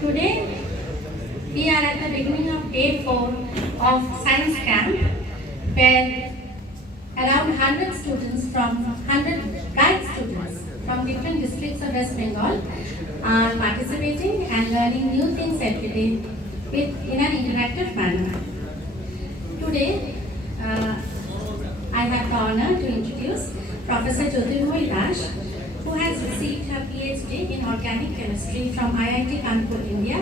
Today, we are at the beginning of day 4 of science camp, where around 100 students from 100 bright students from different districts of West Bengal are participating and learning new things every day in an interactive manner. Today, I have the honor to introduce Professor Jyotirmoyee, who has received her PhD in Organic Chemistry from IIT Kanpur, India,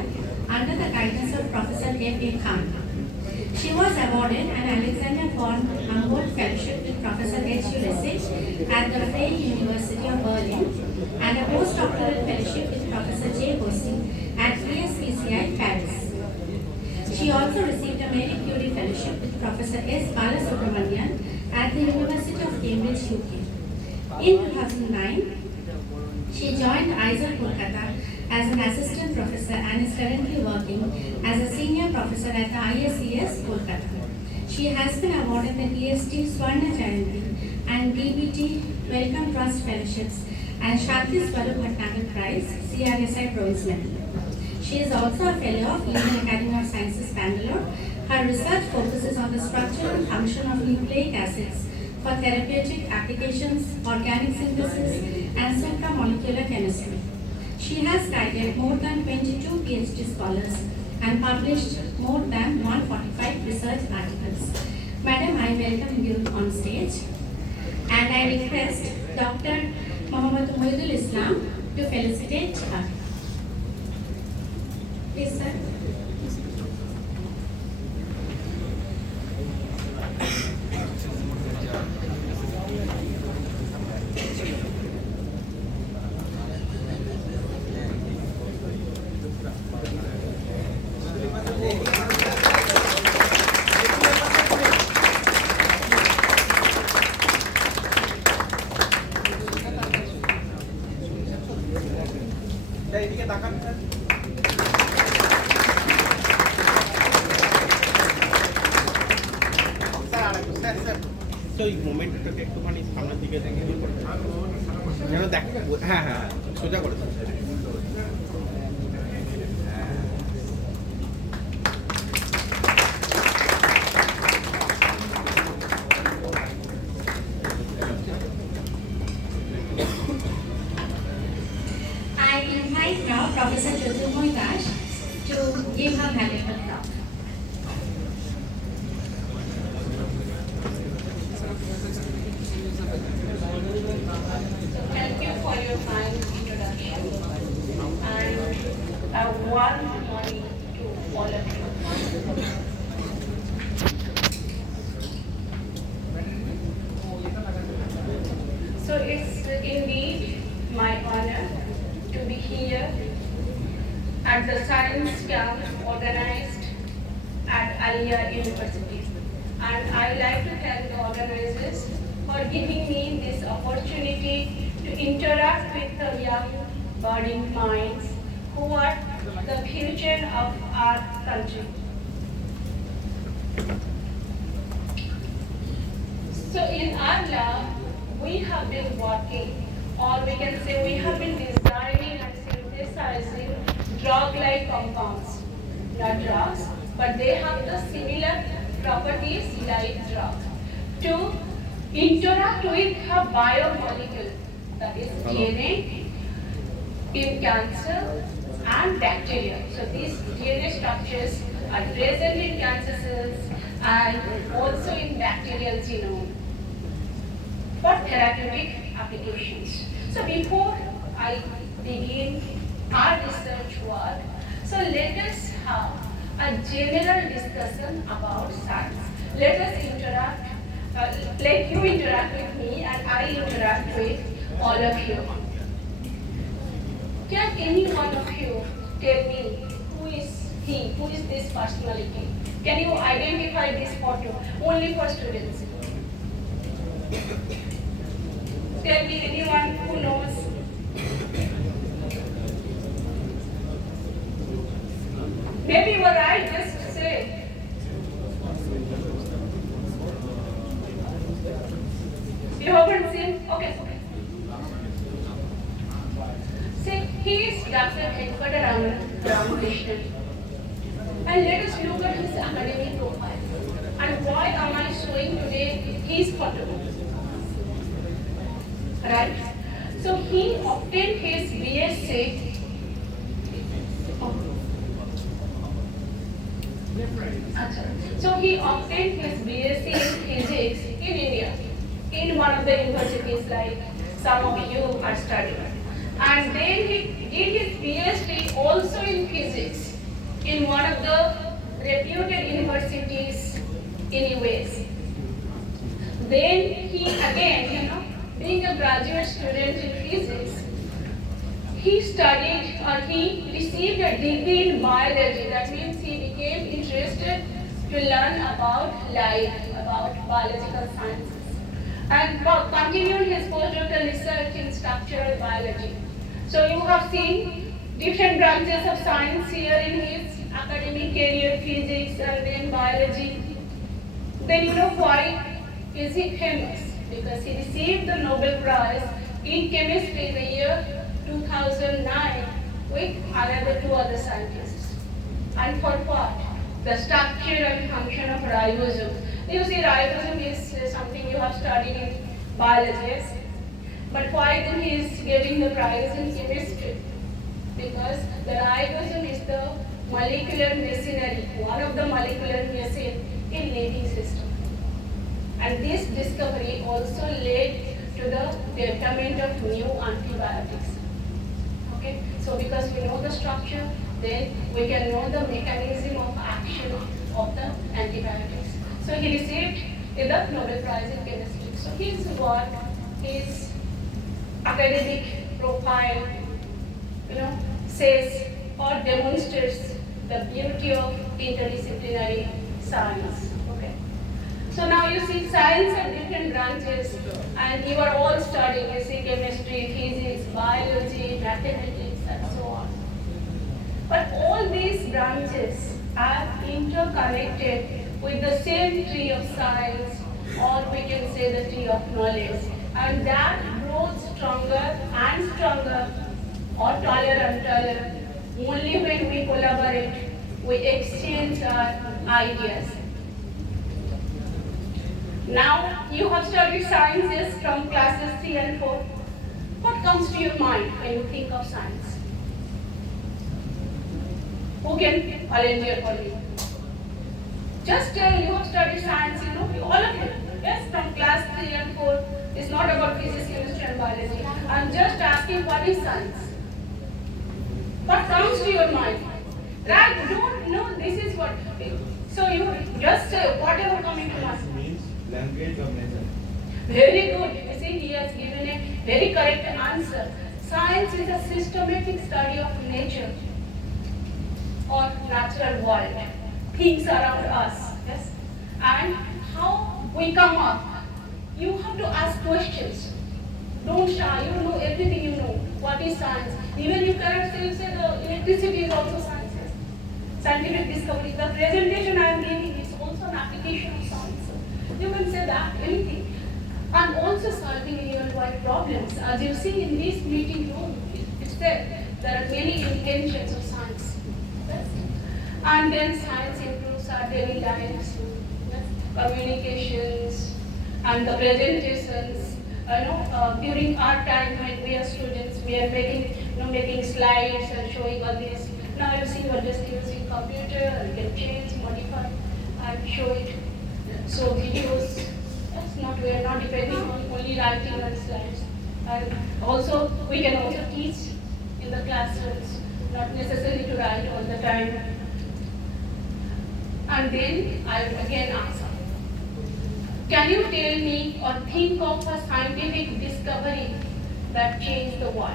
under the guidance of Professor F.A. Khan. She was awarded an Alexander von Humboldt Fellowship with Professor H.U. Lessig at the Freie University of Berlin and a postdoctoral fellowship with Professor J. Bossi at ESPCI Paris. She also received a Marie Curie Fellowship with Professor S. Balasubramanian at the University of Cambridge, UK. In 2009, she joined ISER Kolkata as an assistant professor and is currently working as a senior professor at the ISES Kolkata. She has been awarded the DST Swarna Jayanti and DBT Wellcome Trust Fellowships and Shanti Swarup Bhatnagar Prize CRSI Bronze Medal. She is also a fellow of Indian Academy of Sciences, Bangalore. Her research focuses on the structure and function of nucleic acids for therapeutic applications, organic synthesis, and supramolecular chemistry. She has guided more than 22 PhD scholars and published more than 145 research articles. Madam, I welcome you on stage, and I request Dr. Muhammad Muhyiddul Islam to felicitate her. Please, sir. So এই মোমেন্টটাকে একটুখানি সামনের দিকে দেখে যেন দেখ হ্যাঁ হ্যাঁ সোজা করে I invite now Professor Jyotirmoyee to give her valuable talk. Thank you for your kind introduction, and a warm morning to all of you. So it's indeed my honor to be here at the science camp organized at Aliah University, and I'd like to thank the organizers for giving me this opportunity to interact with the young budding minds who are the future of our country. So in our lab, we have been working, or we can say we have been designing and synthesizing drug-like compounds. Not drugs, but they have the similar properties like drug. To interact with a biomolecule, that is DNA, in cancer and bacteria. So these DNA structures are present in cancer cells and also in bacterial genome for therapeutic applications. So before I begin our research work, so let us have a general discussion about science. Let us interact. Let you interact with me and I interact with all of you. Can any one of you tell me who is he, who is this personality? Can you identify this photo? Only for students. Tell me anyone who knows. Maybe you are right, just say. You haven't seen? Okay. See, he is Dr. Ramakrishnan. And let us look at his academic profile. And why am I showing today his photo? Right? So he obtained his BSc. So he obtained his BSc in physics in India, in one of the universities like some of you are studying. And then he did his PhD also in physics in one of the reputed universities in US. Then he again, being a graduate student in physics, he studied or he received a degree in biology. That means he became interested to learn about life, about biological sciences, and continued his postdoctoral research in structural biology. So you have seen different branches of science here in his academic career, physics and then biology. Then you know why is he famous? Because he received the Nobel Prize in chemistry in the year 2009 with another two other scientists. And for what? The structure and function of ribosome. You see, ribosome is something you have studied in biology. But why then he is getting the prize in chemistry? Because the ribosome is the molecular machinery, one of the molecular machine in living system. And this discovery also led to the development of new antibiotics. Okay, so because we know the structure, then we can know the mechanism of action of the antibiotics. So he received the Nobel Prize in chemistry. So his work, his academic profile, says or demonstrates the beauty of interdisciplinary science. Okay. So now you see science have different branches, and you are all studying. You see chemistry, physics, biology, mathematics, and so on. But all these branches are interconnected with the same tree of science, or we can say the tree of knowledge, and that grows stronger and stronger, or taller and taller, only when we collaborate, we exchange our ideas. Now you have studied sciences from classes 3 and 4. What comes to your mind when you think of science? Who can volunteer for me? Just tell you have studied science, all of you. Yes, from class 3 and 4. It's not about physics, chemistry and biology. I'm just asking what is science? What comes to your mind? Right? Don't know this is what. So you just say whatever coming to mind. Means language of nature. Very good. You see, he has given a very correct answer. Science is a systematic study of nature or natural world, things around us. Yes, and how we come up. You have to ask questions. Don't shy. You know everything you know. What is science? Even you cannot say the electricity is also science. Scientific discovery. The presentation I am giving is also an application of science. You can say that anything. And also solving real-world problems. As you see in this meeting room, it's there are many intentions of science. Yes? And then science improves our daily lives, yes? Communications, and the presentations. During our time when we are students, we are making slides and showing all this. Now you see you are just using computer and you can change, modify, and show it. So videos, we are not depending on only writing on slides. And also we can also teach in the classrooms, not necessarily to write all the time. And then I will again ask, can you tell me or think of a scientific discovery that changed the world?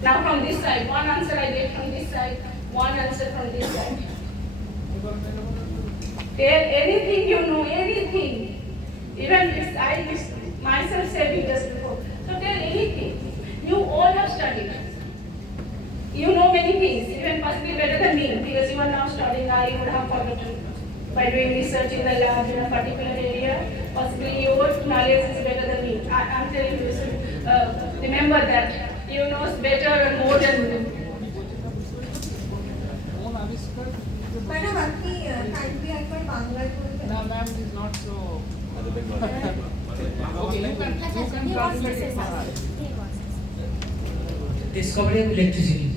Now from this side, one answer I get from this side, one answer from this side. Tell anything you know, anything. Even if I myself said it just before. So tell anything. You all have studied. You know many things, even possibly better than me, because you are now studying, I would have forgotten. By doing research in the lab in a particular area, possibly your knowledge is better than me. I'm telling you, so, remember that. you knows better and more than me. Madam আপনি kindly একবার বাংলায় বলবেন No, ma'am, it is not so. Okay, you can translate it for us. Discovery of electricity.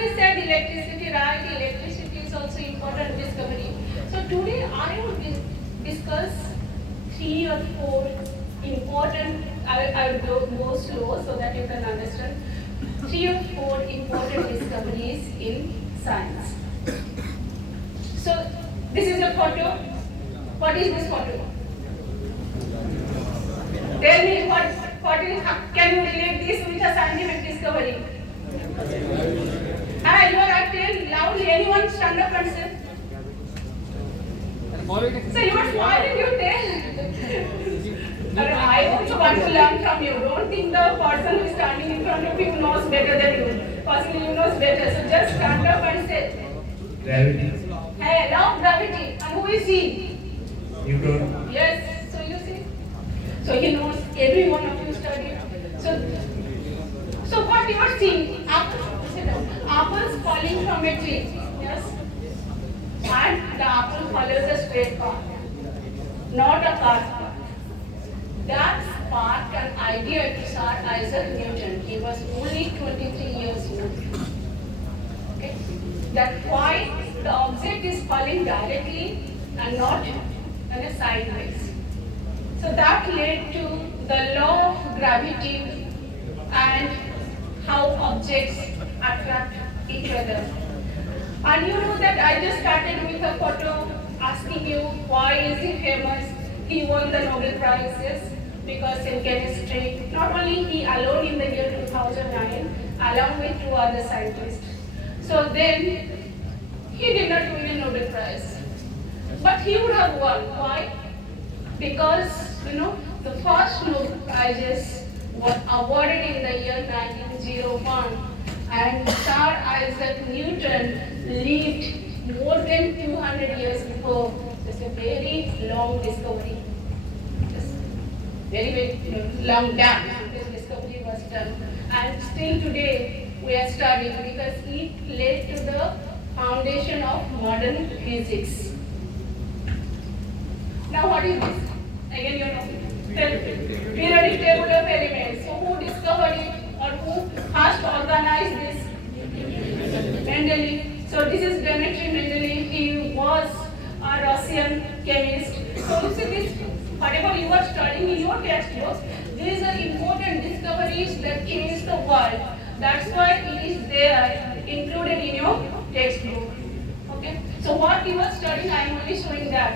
He said electricity, right? Electricity is also important discovery. So today I will discuss 3 or 4 important, I will go slow so that you can understand, 3 or 4 important discoveries in science. So this is a photo. What is this photo? Tell me what is, can you relate this with a scientific discovery? You are telling loudly, anyone stand up and say? So you are smiling, you tell. I also want to learn from you. Don't think the person who is standing in front of you knows better than you. Possibly you knows better. So just stand up and say. Gravity. Hey, love gravity. And who is he? Newton. Yes. So you see. So he knows, every one of you studied. So what you are seeing? Apples falling from a tree. Yes. And the apple follows a straight path, not a curved path. That sparked an idea to Sir Isaac Newton. He was only 23 years old. Okay? That why the object is falling directly and not in a sideways. So that led to the law of gravity and how objects attract each other. And you know that I just started with a photo asking you why is he famous. He won the Nobel Prizes because in chemistry, not only he alone in the year 2009, along with 2 other scientists. So then, he did not win a Nobel Prize. But he would have won. Why? Because, the first Nobel Prizes were awarded in the year 1901. And Sir Isaac Newton lived more than 200 years before. It's a very long discovery. Very long time this discovery was done. And still today we are studying because it led to the foundation of modern physics. Now what is this? Again periodic table of elements. So who discovered it or who first organized this? Mendeleev. So this is Dmitry Mendeleev. He was a Russian chemist. So you see this, whatever you are studying in your textbooks, these are important discoveries that changed the world. That's why it is there, included in your textbook. Okay? So what you are studying, I am only showing that.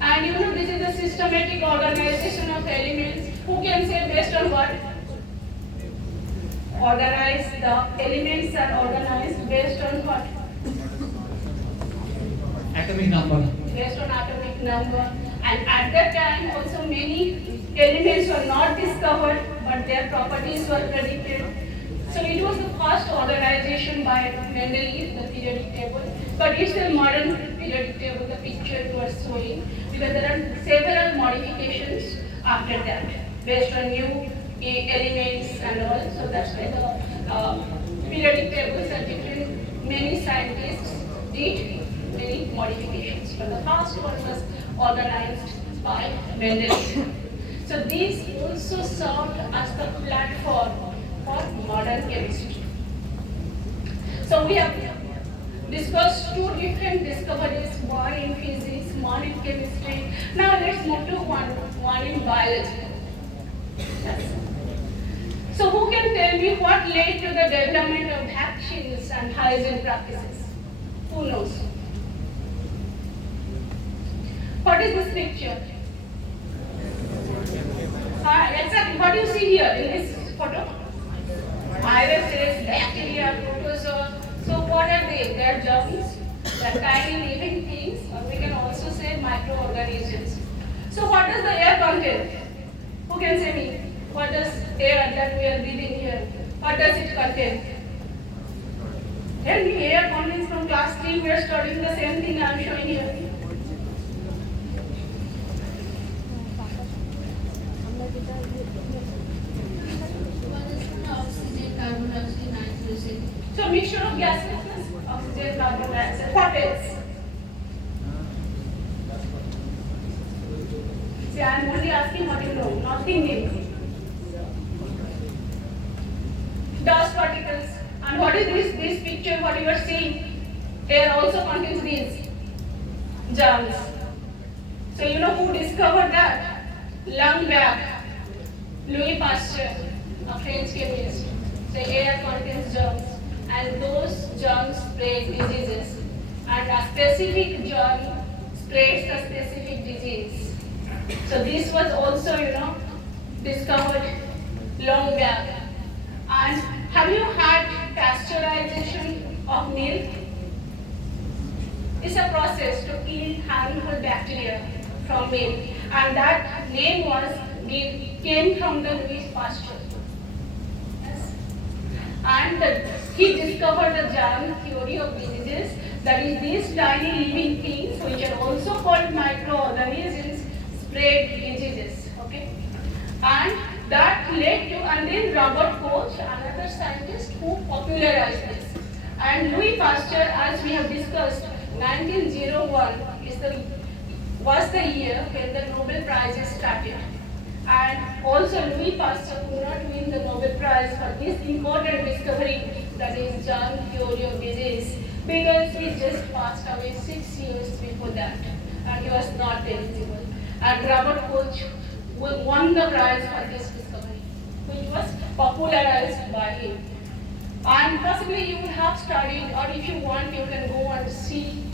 And this is the systematic organization of elements. Who can say based on what? Organized, the elements are organized based on what? Atomic number. Based on atomic number. And at that time also many elements were not discovered, but their properties were predicted. So it was the first organization by Mendeleev, the periodic table. But it's a modern periodic table, the picture you are showing, because there are several modifications after that, based on new elements and all. So that's why the periodic tables are different. Many scientists did many modifications. But the first one was organized by Mendeleev. So these also served as the platform for modern chemistry. So we have discussed 2 different discoveries, one in physics, one in chemistry. Now let's move to one in biology. So who can tell me what led to the development of vaccines and hygiene practices? Who knows? What is this picture? Exactly. What do you see here in this photo? Viruses, bacteria, protozoa. So what are they? They are germs. They are tiny living things, or we can also say microorganisms. So what does the air contain? Who can say me? What does air that we are breathing here? What does it contain? Tell me, air contains from class 3. We are studying the same thing I am showing here. So mixture of gases plus oxygen, carbon dioxide. What else? See, I am only asking what you know, nothing new. Dust particles. And what is this picture, what you are seeing? Air also contains these germs. So you know who discovered that? Long back, Louis Pasteur, a French chemist. So air contains germs, and those germs spread diseases. And a specific germ spreads a specific disease. So this was also, discovered long back. And have you had pasteurization of milk? It's a process to kill harmful bacteria from milk, and that name came from the Louis Pasteur. Yes. And he discovered the germ theory of diseases, that is, these tiny living things, which are also called microorganisms, spread diseases. Okay, and that led to, and then Robert Koch, another scientist who popularized this. And Louis Pasteur, as we have discussed, 1901 was the year when the Nobel Prizes started. And also Louis Pasteur could not win the Nobel Prize for this important discovery, that is germ theory of disease, because he just passed away 6 years before that, and he was not eligible. And Robert Koch won the prize for this discovery, which was popularized by him. And possibly you would have studied, or if you want, you can go and see,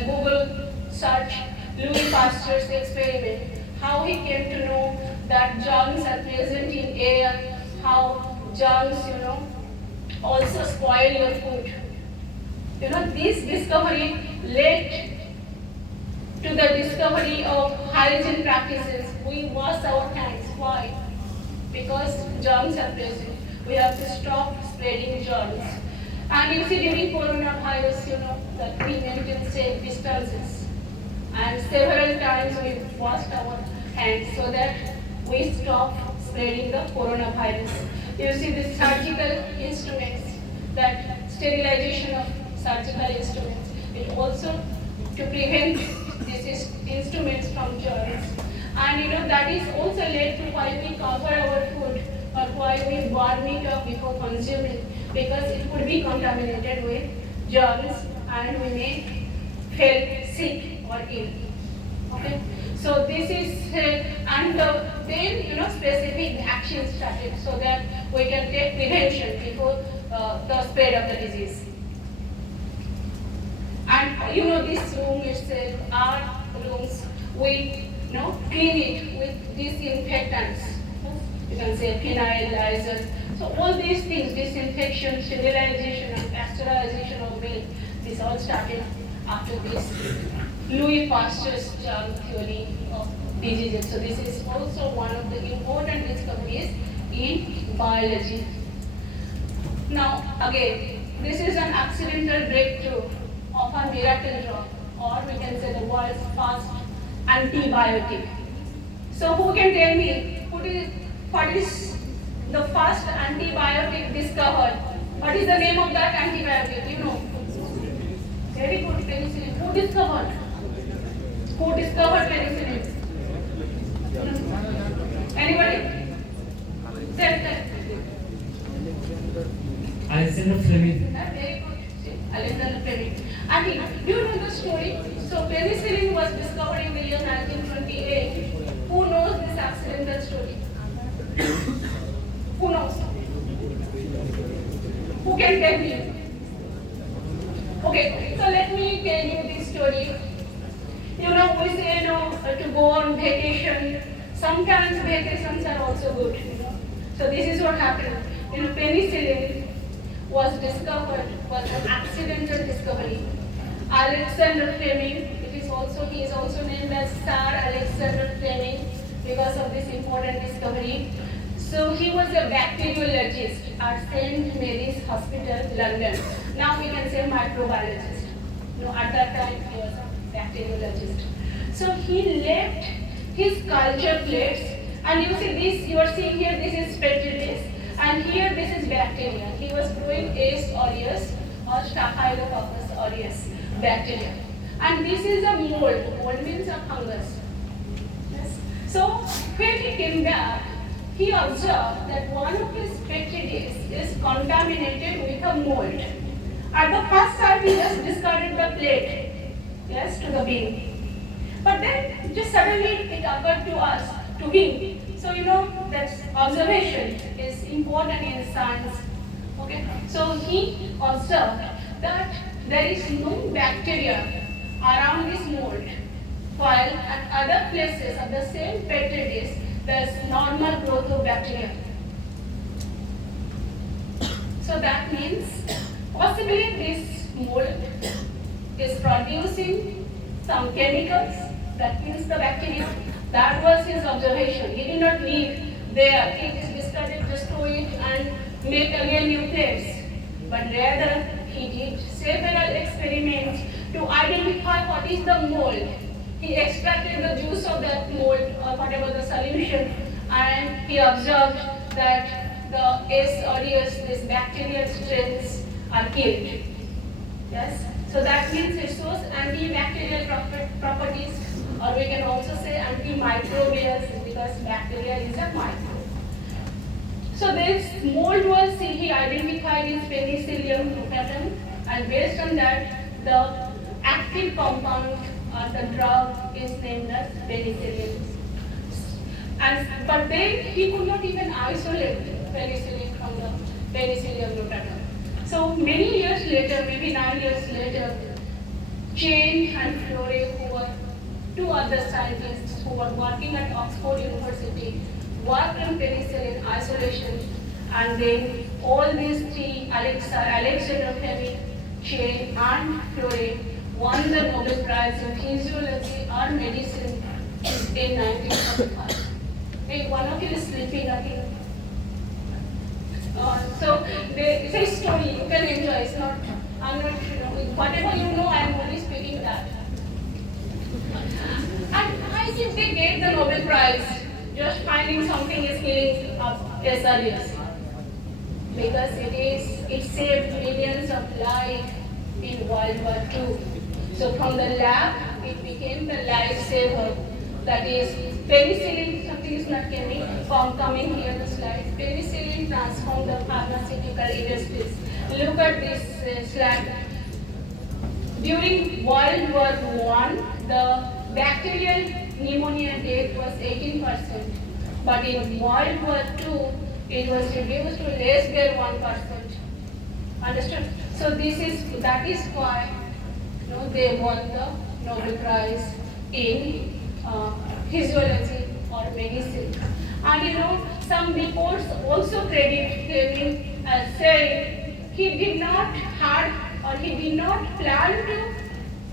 Google search Louis Pasteur's experiment, how he came to know that germs are present in air, how germs, also spoil your food. This discovery led to the discovery of hygiene practices. We wash our hands. Why? Because germs are present. We have to stop spreading germs. And you see, during coronavirus, that we maintain safe distances. And several times we washed our hands so that we stop spreading the coronavirus. You see these surgical instruments, that sterilization of surgical instruments, it also to prevent these instruments from germs. And that is also led to why we cover our food, or why we warm it up before consuming, because it could be contaminated with germs and we may feel sick or ill. Okay, so this is and then specific actions started so that we can take prevention before the spread of the disease. And this room itself, our rooms, we clean it with disinfectants. You can say phenyl, Lysol. So all these things, disinfection, sterilization, and pasteurization of milk, this all started after this Louis Pasteur's germ theory of diseases. So this is also one of the important discoveries in biology. Now again, this is an accidental breakthrough of a miracle drug, or we can say the world's first antibiotic. So who can tell me what is the first antibiotic discovered? What is the name of that antibiotic? Very good, penicillin. Who discovered? Who discovered penicillin? Anybody? Say. Alexander Fleming. Very good. Alexander Fleming. And do you know the story? So penicillin was discovered in the year 1928. Who knows this accidental story? Who knows? Who can tell me? Okay, so let me tell you this story. We say to go on vacation. Sometimes vacations are also good. So this is what happened. Penicillin was an accidental discovery. Alexander Fleming, he is also named as Sir Alexander Fleming because of this important discovery. So he was a bacteriologist at St. Mary's Hospital, London. Now we can say microbiologist. At that time he was a bacteriologist. So he left his culture plates, and you see this, you are seeing here, this is petri dish, and here this is bacteria. He was growing yeast or yeast, called Staphylococcus aureus bacteria. And this is a mold. Mold means a fungus. Yes. So when he came back, he observed that one of his petri dish is contaminated with a mold. At the first time, he just discarded the plate, yes, to the bin. But then, just suddenly it occurred to us, to him. So that observation is important in science. Okay. So he observed that there is no bacteria around this mold, while at other places of the same petri dish, there is normal growth of bacteria. So that means possibly this mold is producing some chemicals that kills the bacteria. That was his observation. He did not leave there. He just discarded, just throw it and make again new plates. But rather, he did several experiments to identify what is the mold. He extracted the juice of that mold or whatever the solution, and he observed that the S. aureus, these bacterial strains, are killed. Yes? So that means it shows antibacterial properties, or we can also say antimicrobial, because bacteria is a microbe. So this mold was he identified in Penicillium rotatum, and based on that, the active compound or the drug is named as penicillin. But then he could not even isolate penicillin from the Penicillium rotatum. So many years later, maybe 9 years later, Jane and Flore, who were two other scientists who were working at Oxford University, worked on penicillin isolation, and then all these three, Alexander Fleming, Jane and Flore, won the Nobel Prize in Physiology or Medicine in 1945. Hey, one of you is sleeping, I think. So it's a story, you can enjoy. It's not, I'm not, whatever I'm only speaking that. And I think they gave the Nobel Prize just finding something is killing S. aureus, because it saved millions of lives in World War II. So from the lab, it became the lifesaver. That is, penicillin, something is not coming here the slide. Penicillin transformed the pharmaceutical industries. Look at this slide. During World War I, the bacterial pneumonia death was 18%. But in World War II, it was reduced to less than 1%. Understood? So that is why they won the Nobel Prize in physiology or medicine. And some reports also credit Fleming as saying he did not plan to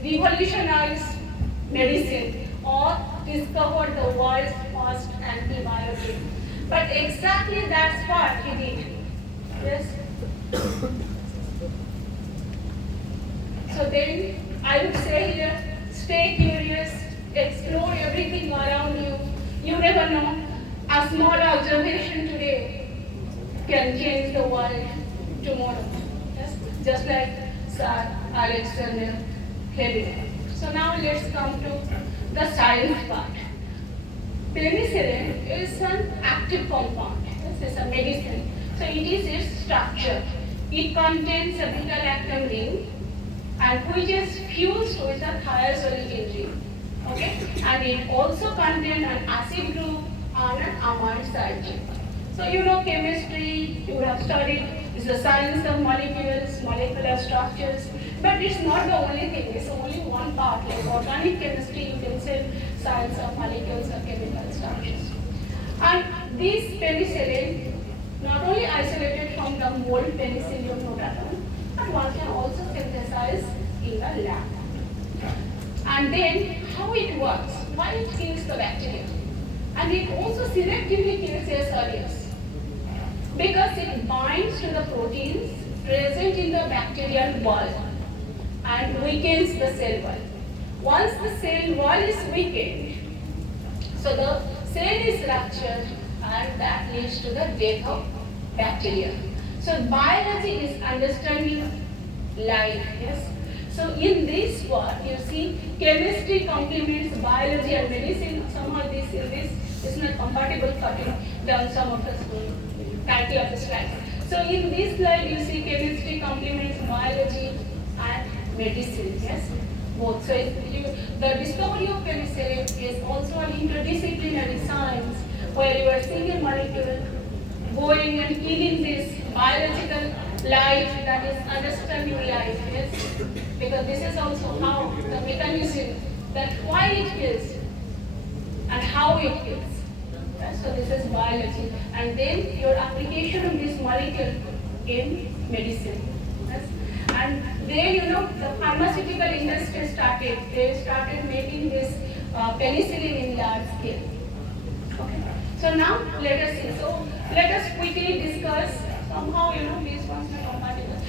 revolutionize medicine or discover the world's first antibiotic. But exactly that's what he did. Yes? So then I would say here, stay curious, explore everything around you. You never know. A small observation today can change the world tomorrow. Yes? Just like Sir Alexander Fleming. So now let's come to the science part. Penicillin is an active compound. This is a medicine. So it is its structure. It contains a beta-lactam ring, and which is fused with a thiazolidine ring. Okay? And it also contains an acid group and an amide side chain. So chemistry, you have studied, it's the science of molecules, molecular structures, but it's not the only thing, it's only one part. Like organic chemistry, you can say science of molecules or chemical structures. And this penicillin, not only isolated from the mold Penicillium notatum, but one can also synthesize in the lab. And then how it works, why it kills the bacteria. And it also selectively kills S. aureus, because it binds to the proteins present in the bacterial wall and weakens the cell wall. Once the cell wall is weakened, so the cell is ruptured, and that leads to the death of bacteria. So biology is understanding life. Yes. So in this part, you see chemistry complements biology and medicine. Somehow this is not compatible cutting down some of the title of the slide. So in this slide, you see chemistry complements biology and medicine. Yes, both. So the discovery of penicillin is also an interdisciplinary science where you are single molecule going and killing this biological life that is understanding life, yes? Because this is also how the mechanism that why it kills and how it kills. Yes? So this is biology. And then your application of this molecule in medicine. Yes? And then the pharmaceutical industry started. They started making this penicillin in large scale. Okay. So now let us see. So let us quickly discuss somehow these ones are compatible.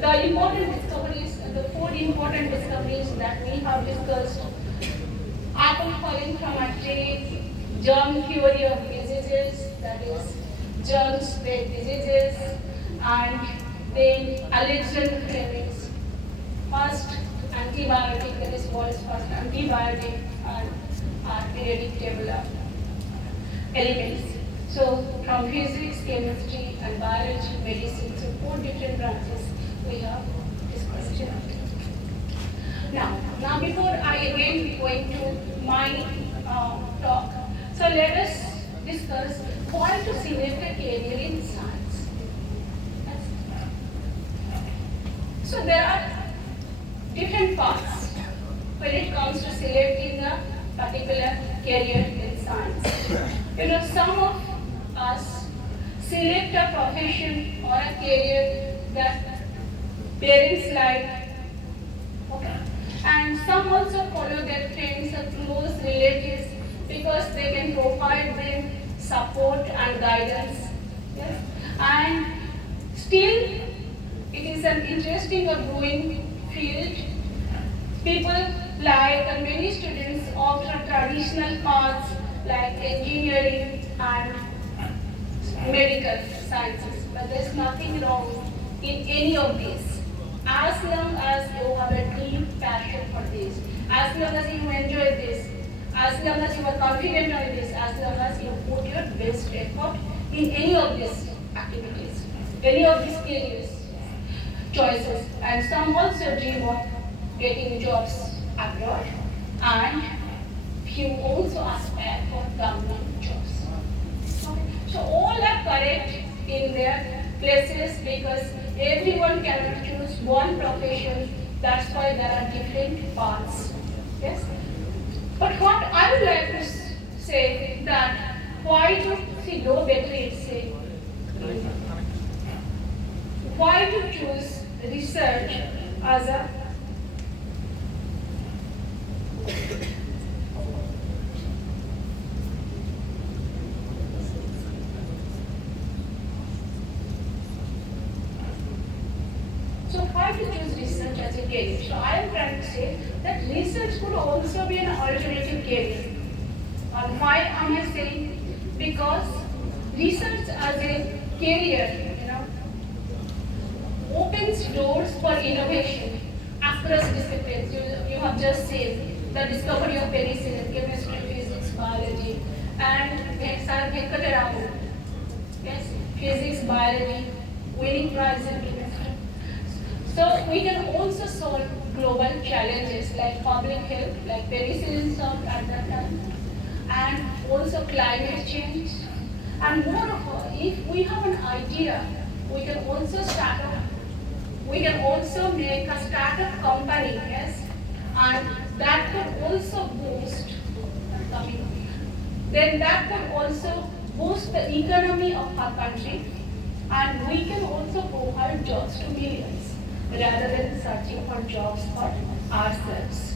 The important discoveries, the 4 important discoveries that we have discussed: apple falling from a tree, germ theory of diseases, that is germ spread diseases, and then allergen premix. First antibiotic, that is world's first antibiotic, and periodic table of elements. So from physics, chemistry, and biology, medicine, so 4 different branches we have discussed here. Now before I again go into my talk, so let us discuss why to select a career in science. So there are different paths when it comes to selecting a particular career in science. Some of us select a profession or a career that parents like, okay, and some also follow their friends or close relatives because they can provide them support and guidance. Yes? And still, it is an interesting or growing field. People like, and many students opt for traditional paths like engineering and medical sciences, but there's nothing wrong in any of these, as long as you have a deep passion for this, as long as you enjoy this, as long as you are confident on this, as long as you put your best effort in any of these activities, any of these careers, choices. And some also dream of getting jobs abroad, and few also aspire for government jobs. Okay. So all are correct in their places because everyone cannot choose one profession. That's why there are different paths. Yes. But what I would like to say that why to see low better it's say why to choose research as a why to choose research as a career? So I am trying to say that research could also be an alternative career. And why am I saying? Because research as a career, opens doors for innovation across disciplines. You have just seen the discovery of penicillin, chemistry, physics, biology, and Sir Venkataraman. Yes, physics, biology, winning prize in chemistry. So we can also solve global challenges like public health, like penicillin solved at that time, and also climate change. And moreover, if we have an idea, we can also start up. We can also make a startup company, yes, and that could also boost. Then that could also boost the economy of our country, and we can also provide jobs to millions, rather than searching for jobs for ourselves.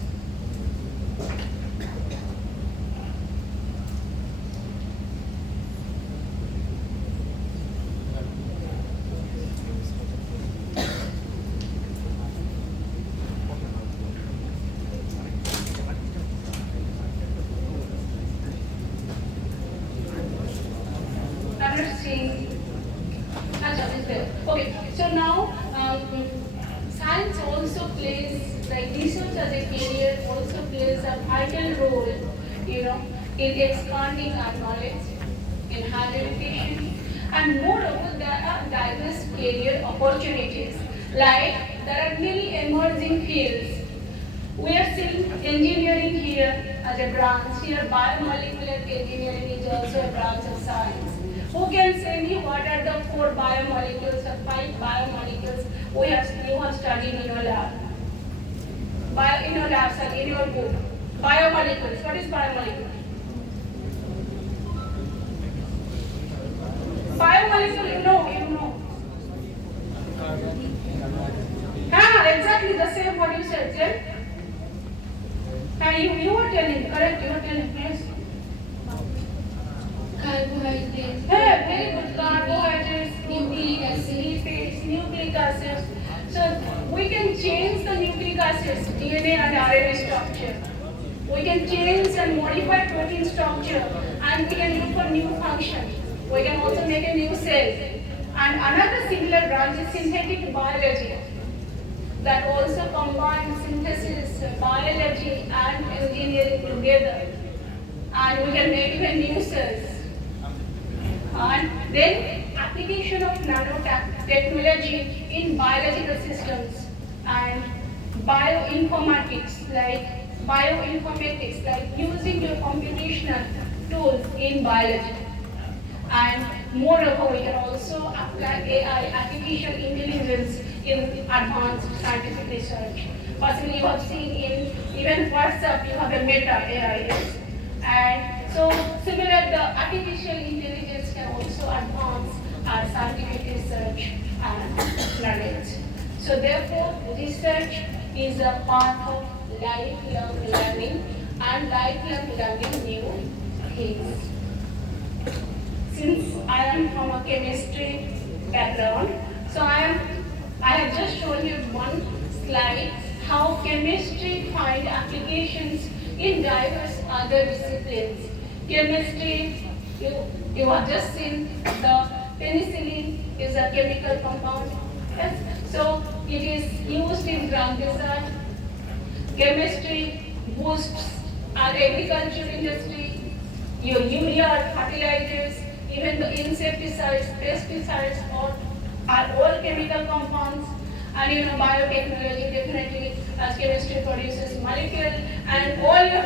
Okay, so now career also plays a vital role, in expanding our knowledge, in higher education, and moreover, there are diverse career opportunities. Like there are many emerging fields. We are seeing engineering here as a branch. Here, biomolecular engineering is also a branch of science. Who can say me what are the 4 biomolecules or 5 biomolecules you have studied in your lab? In your lab, sir, in your book. Biomolecules. What is biomolecule? Biomolecule, you know. Exactly the same what you said, Jen. You were telling, correct? You were telling, yes. Carbohydrates. Hey, very good. Carbohydrates, nucleic acids, lipids, nucleic acids. So we can change the nucleic acids, DNA and RNA structure. We can change and modify protein structure, and we can look for new function. We can also make a new cell. And another similar branch is synthetic biology, that also combines synthesis, biology and engineering together. And we can make even new cells. And then application of nanotechnology in biological systems and bioinformatics, like using your computational tools in biology. And moreover, we can also apply AI, artificial intelligence, in advanced scientific research. Possibly you have seen in even WhatsApp, you have a Meta AI. Yes? And so similar, the artificial intelligence can also advance our scientific research and knowledge. So therefore, research is a part of lifelong learning and lifelong learning new things. Since I am from a chemistry background, so I have just shown you one slide how chemistry find applications in diverse other disciplines. Chemistry, you have just seen the penicillin is a chemical compound. Yes? So it is used in drug design. Chemistry boosts our agriculture industry, your urea, fertilizers, even the insecticides, pesticides, are all chemical compounds. And biotechnology definitely, as chemistry produces molecule, and all your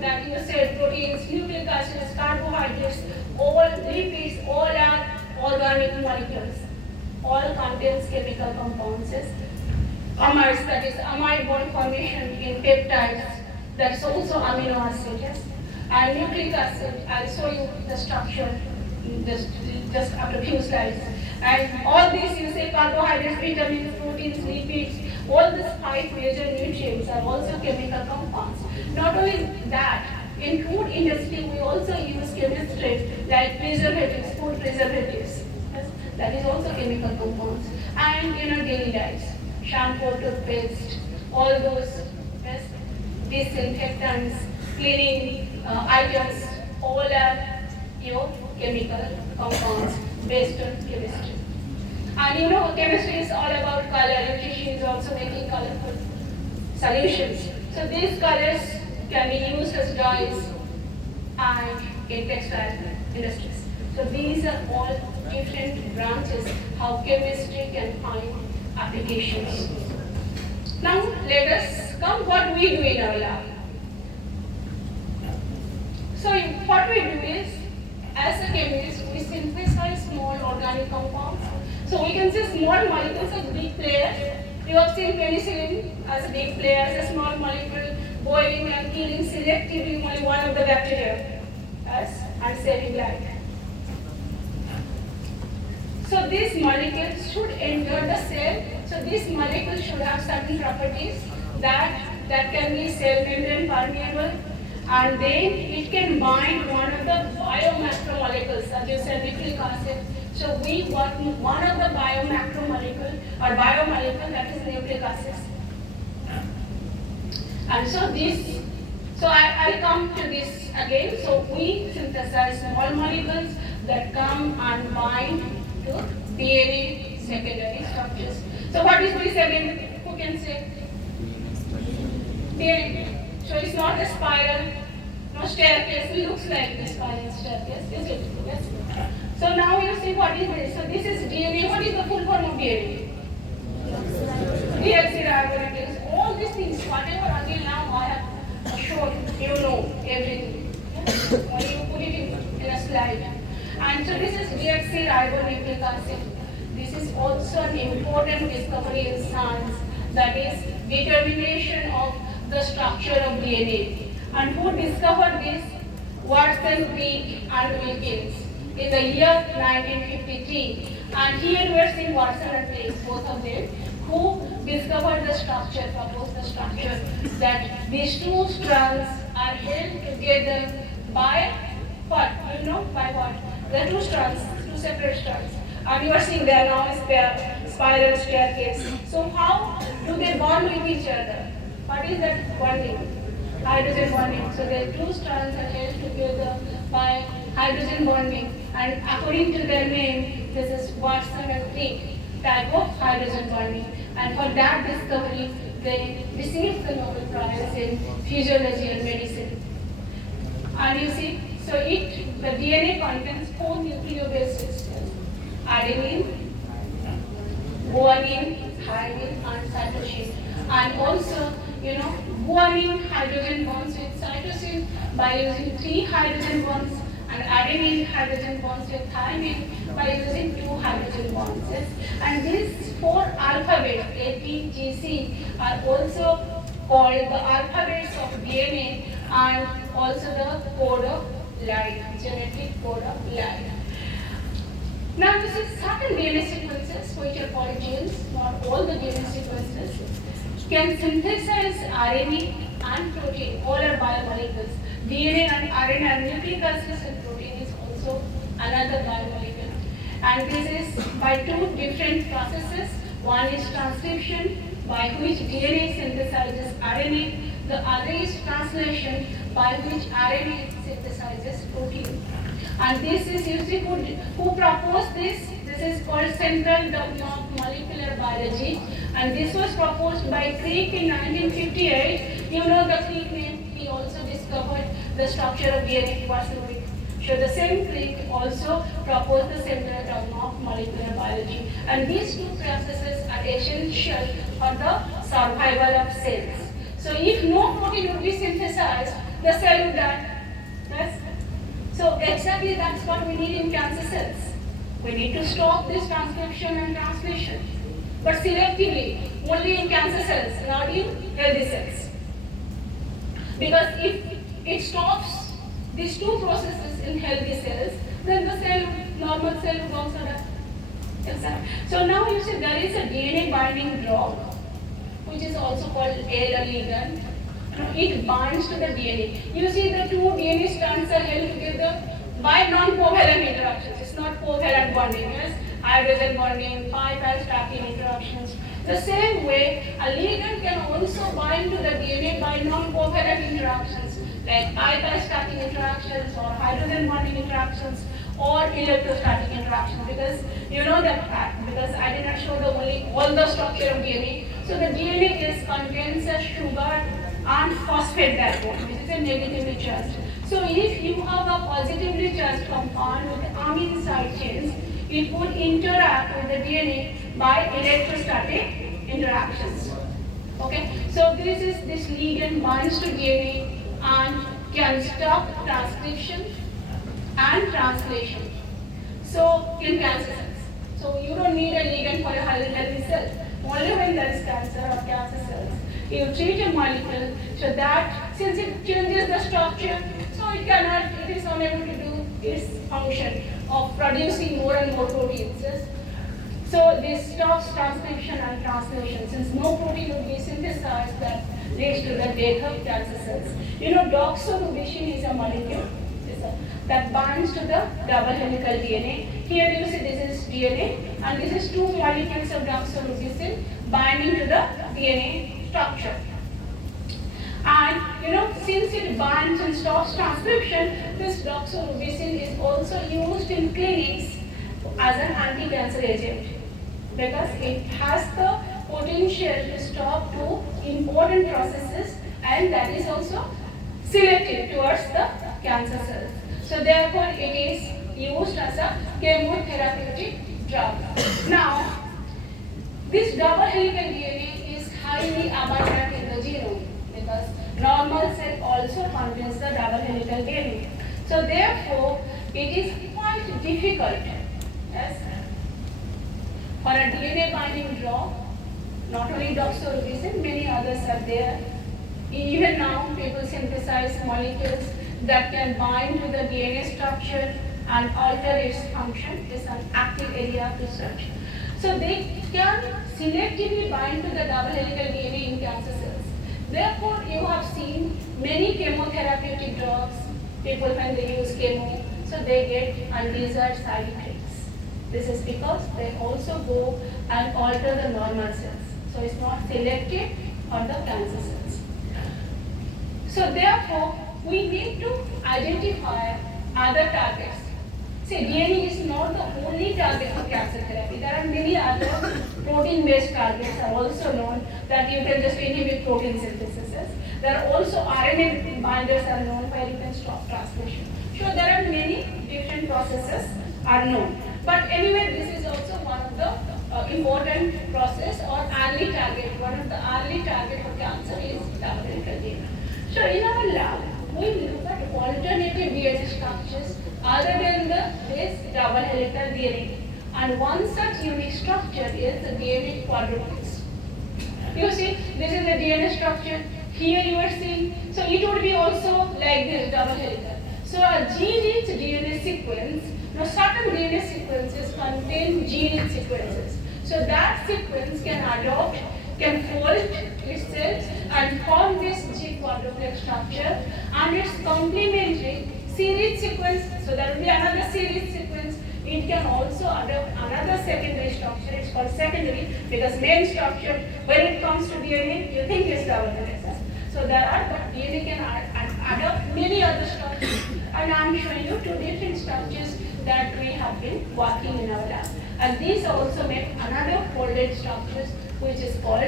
that you said, proteins, nucleic acids, carbohydrates, all lipids, all are organic molecules. All contains chemical compounds. Amines, that is amide bond formation in peptides, that's also amino acids. And nucleic acid, I'll show you the structure just after a few slides. And all these, you say carbohydrates, vitamins, proteins, lipids, all these 5 major nutrients are also chemical compounds. Not only that, in food industry we also use chemistry like preservatives, food preservatives. Yes? That is also chemical compounds. And daily lives, shampoo, toothpaste, all those disinfectants, cleaning items, all are your chemical compounds based on chemistry. And chemistry is all about color. Nutrition is also making colorful solutions. So these colors can be used as dyes and in textile industries. So these are all different branches how chemistry can find applications. Now let us come what we do in our lab. So what we do is, as a chemist, we synthesize small organic compounds. So we can say small molecules as big players. You have seen penicillin as a big player, as a small molecule, boiling and killing selectively only one of the bacteria, and saving life. So these molecules should enter the cell. So these molecules should have certain properties that can be cell membrane permeable, and then it can bind one of the biomacromolecules, as you said, nucleic acid. So we want one of the biomacromolecule or biomolecule, that is nucleic acid. And so I'll come to this again. So we synthesize small molecules that come and bind to DNA secondary structures. So what is this again? Who can say? DNA. So it's not a spiral, no staircase. It looks like the spiral staircase, is it? Yes. So now you see what is this. So this is DNA. What is the full form of DNA? Deoxyribonucleic. All these things, whatever until now I have shown, you know everything. Or you put it in a slide. And so this is deoxyribonucleic acid. This is also an important discovery in science, that is determination of the structure of DNA. And who discovered this? Watson, Crick and Wilkins in the year 1953. And here we are seeing Watson and Crick, both of them, who discovered the structure, proposed the structure, that these two strands are held together by what? You know, by what? The two strands, two separate strands. And you are seeing there now is the spiral staircase. So how do they bond with each other? What is that bonding? Hydrogen bonding. So the two strands are held together by hydrogen bonding. And according to their name, this is Watson and Crick type of hydrogen bonding. And for that discovery, they received the Nobel Prize in Physiology and Medicine. And you see, so the DNA contains 4 nucleobases: adenine, guanine, thymine, and cytosine. And also, you know, guanine hydrogen bonds with cytosine by using 3 hydrogen bonds, and adenine hydrogen bonds with thymine by using 2 hydrogen bonds. Yes? And these 4 alphabets, A, T, G, C, are also called the alphabets of DNA and also the code of life, genetic code of life. Now this is certain DNA sequences which are called genes, not all the DNA sequences, can synthesize RNA and protein, all are biomolecules. DNA and RNA and nucleic acids and protein is also another biomolecule. And this is by 2 different processes. One is transcription, by which DNA synthesizes RNA. The other is translation, by which RNA synthesizes protein. And this is usually who proposed this? This is called central dogma of molecular biology. And this was proposed by Crick in 1958. You know the Crick name, he also discovered the structure of DNA. So the same Crick also proposed the central dogma of molecular biology. And these 2 processes are essential for the survival of cells. So if no protein would be synthesized, the cell would die. Yes? So exactly that's what we need in cancer cells. We need to stop this transcription and translation, but selectively, only in cancer cells, not in healthy cells. Because if it stops these 2 processes in healthy cells, then the normal cell would also die. Exactly. So now you see there is a DNA binding drug, which is also called Aliah ligand. It binds to the DNA. You see the 2 DNA strands are held together by non-covalent interactions. It's not covalent bonding, yes? Hydrogen bonding, pi-pi stacking interactions. The same way, a ligand can also bind to the DNA by non-covalent interactions, like pi-pi stacking interactions or hydrogen bonding interactions or electrostatic interactions. Because you know that fact, because I did not show all the structure of DNA. So the DNA contains a sugar and phosphate backbone, which is a negatively charged. So if you have a positively charged compound with amine side chains, it would interact with the DNA by electrostatic interactions. Okay, so this ligand binds to DNA and can stop transcription and translation. So in cancer cells, so you don't need a ligand for a healthy cell. Only when there is cancer or cancer cells, you treat a molecule so that since it changes the structure, so it is unable to do its function of producing more and more proteins. Yes? So this stops transcription and translation. Since no protein will be synthesized, that leads to the death of cancer cells. You know, doxorubicin is a molecule that binds to the double helical DNA. Here you see this is DNA, and this is 2 molecules of doxorubicin binding to the DNA structure. And you know, since it binds and stops transcription, this doxorubicin is also used in clinics as an anti-cancer agent, because it has the potential to stop 2 important processes and that is also selective towards the cancer cells. So therefore it is used as a chemotherapeutic drug. Now, this double helical DNA is highly abundant in the genome because normal cell also contains the double helical DNA. So therefore, it is quite difficult, yes, for a DNA binding drug. Not only doxorubicin, many others are there. Even now, people synthesize molecules that can bind to the DNA structure and alter its function. It's an active area of research. So they can selectively bind to the double helical DNA in cancer cells. Therefore, you have seen many chemotherapeutic drugs, people when they use chemo, so they get undesired side effects. This is because they also go and alter the normal cells. So it's not selective for the cancer cells. So therefore, we need to identify other targets. See, DNA is not the only target for cancer therapy. There are many other protein-based targets are also known that you can just inhibit protein synthesis. There are also RNA binders are known where you can stop translation. So there are many different processes are known. But anyway, this is also one of the important process or early target. One of the early target for cancer is double helical DNA. So in our lab, we look at alternative DNA structures other than this double helical DNA. And one such unique structure is the DNA quadruplex. You see, this is the DNA structure. Here you are seeing, so it would be also like this double helical. So a G-rich DNA sequence, now certain DNA sequences contain G-rich sequences. So that sequence can adopt, can fold itself and form this G quadruplex structure, and its complementary C-rich sequence, so there will be another C-rich sequence. It can also adopt another secondary structure. It's called secondary because main structure, when it comes to DNA, you think it's double helix. So there are, but DNA can adopt many other structures. And I'm showing you two different structures that we have been working in our lab. And these also make another folded structures which is called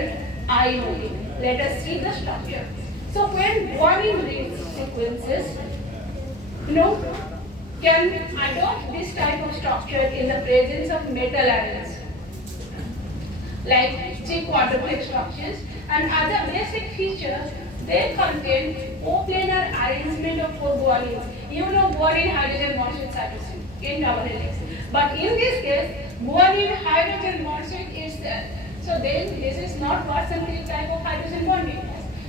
IOD. Let us see the structure. So when guanine-rich sequences, can adopt this type of structure in the presence of metal ions, like G quadruplex structures, and other basic features, they contain O-planar arrangement of 4 guanines. You know guanine hydrogen bonds with cytosine in double helix. But in this case, guanine hydrogen bonds is there. So then this is not Watson-Crick type of hydrogen bonding.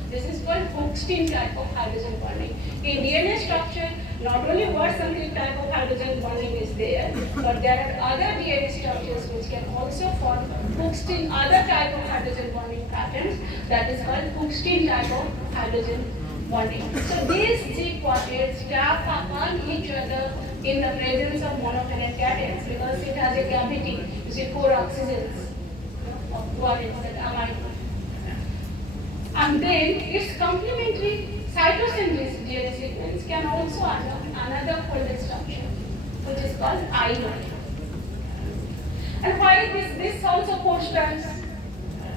This is called Hookstein type of hydrogen bonding. In DNA structure, not only Watson-Crick type of hydrogen bonding is there, but there are other DNA structures which can also form Hookstein, other type of hydrogen bonding patterns, that is called Hookstein type of hydrogen bonding. So these G quadrants stack upon each other in the presence of monophenate cations because it has a cavity. You see 4 oxygens of guanine that amide. And then its complementary cytosine DNA sequence can also adopt another folded structure, which is called IOD. And why this also 4 strands?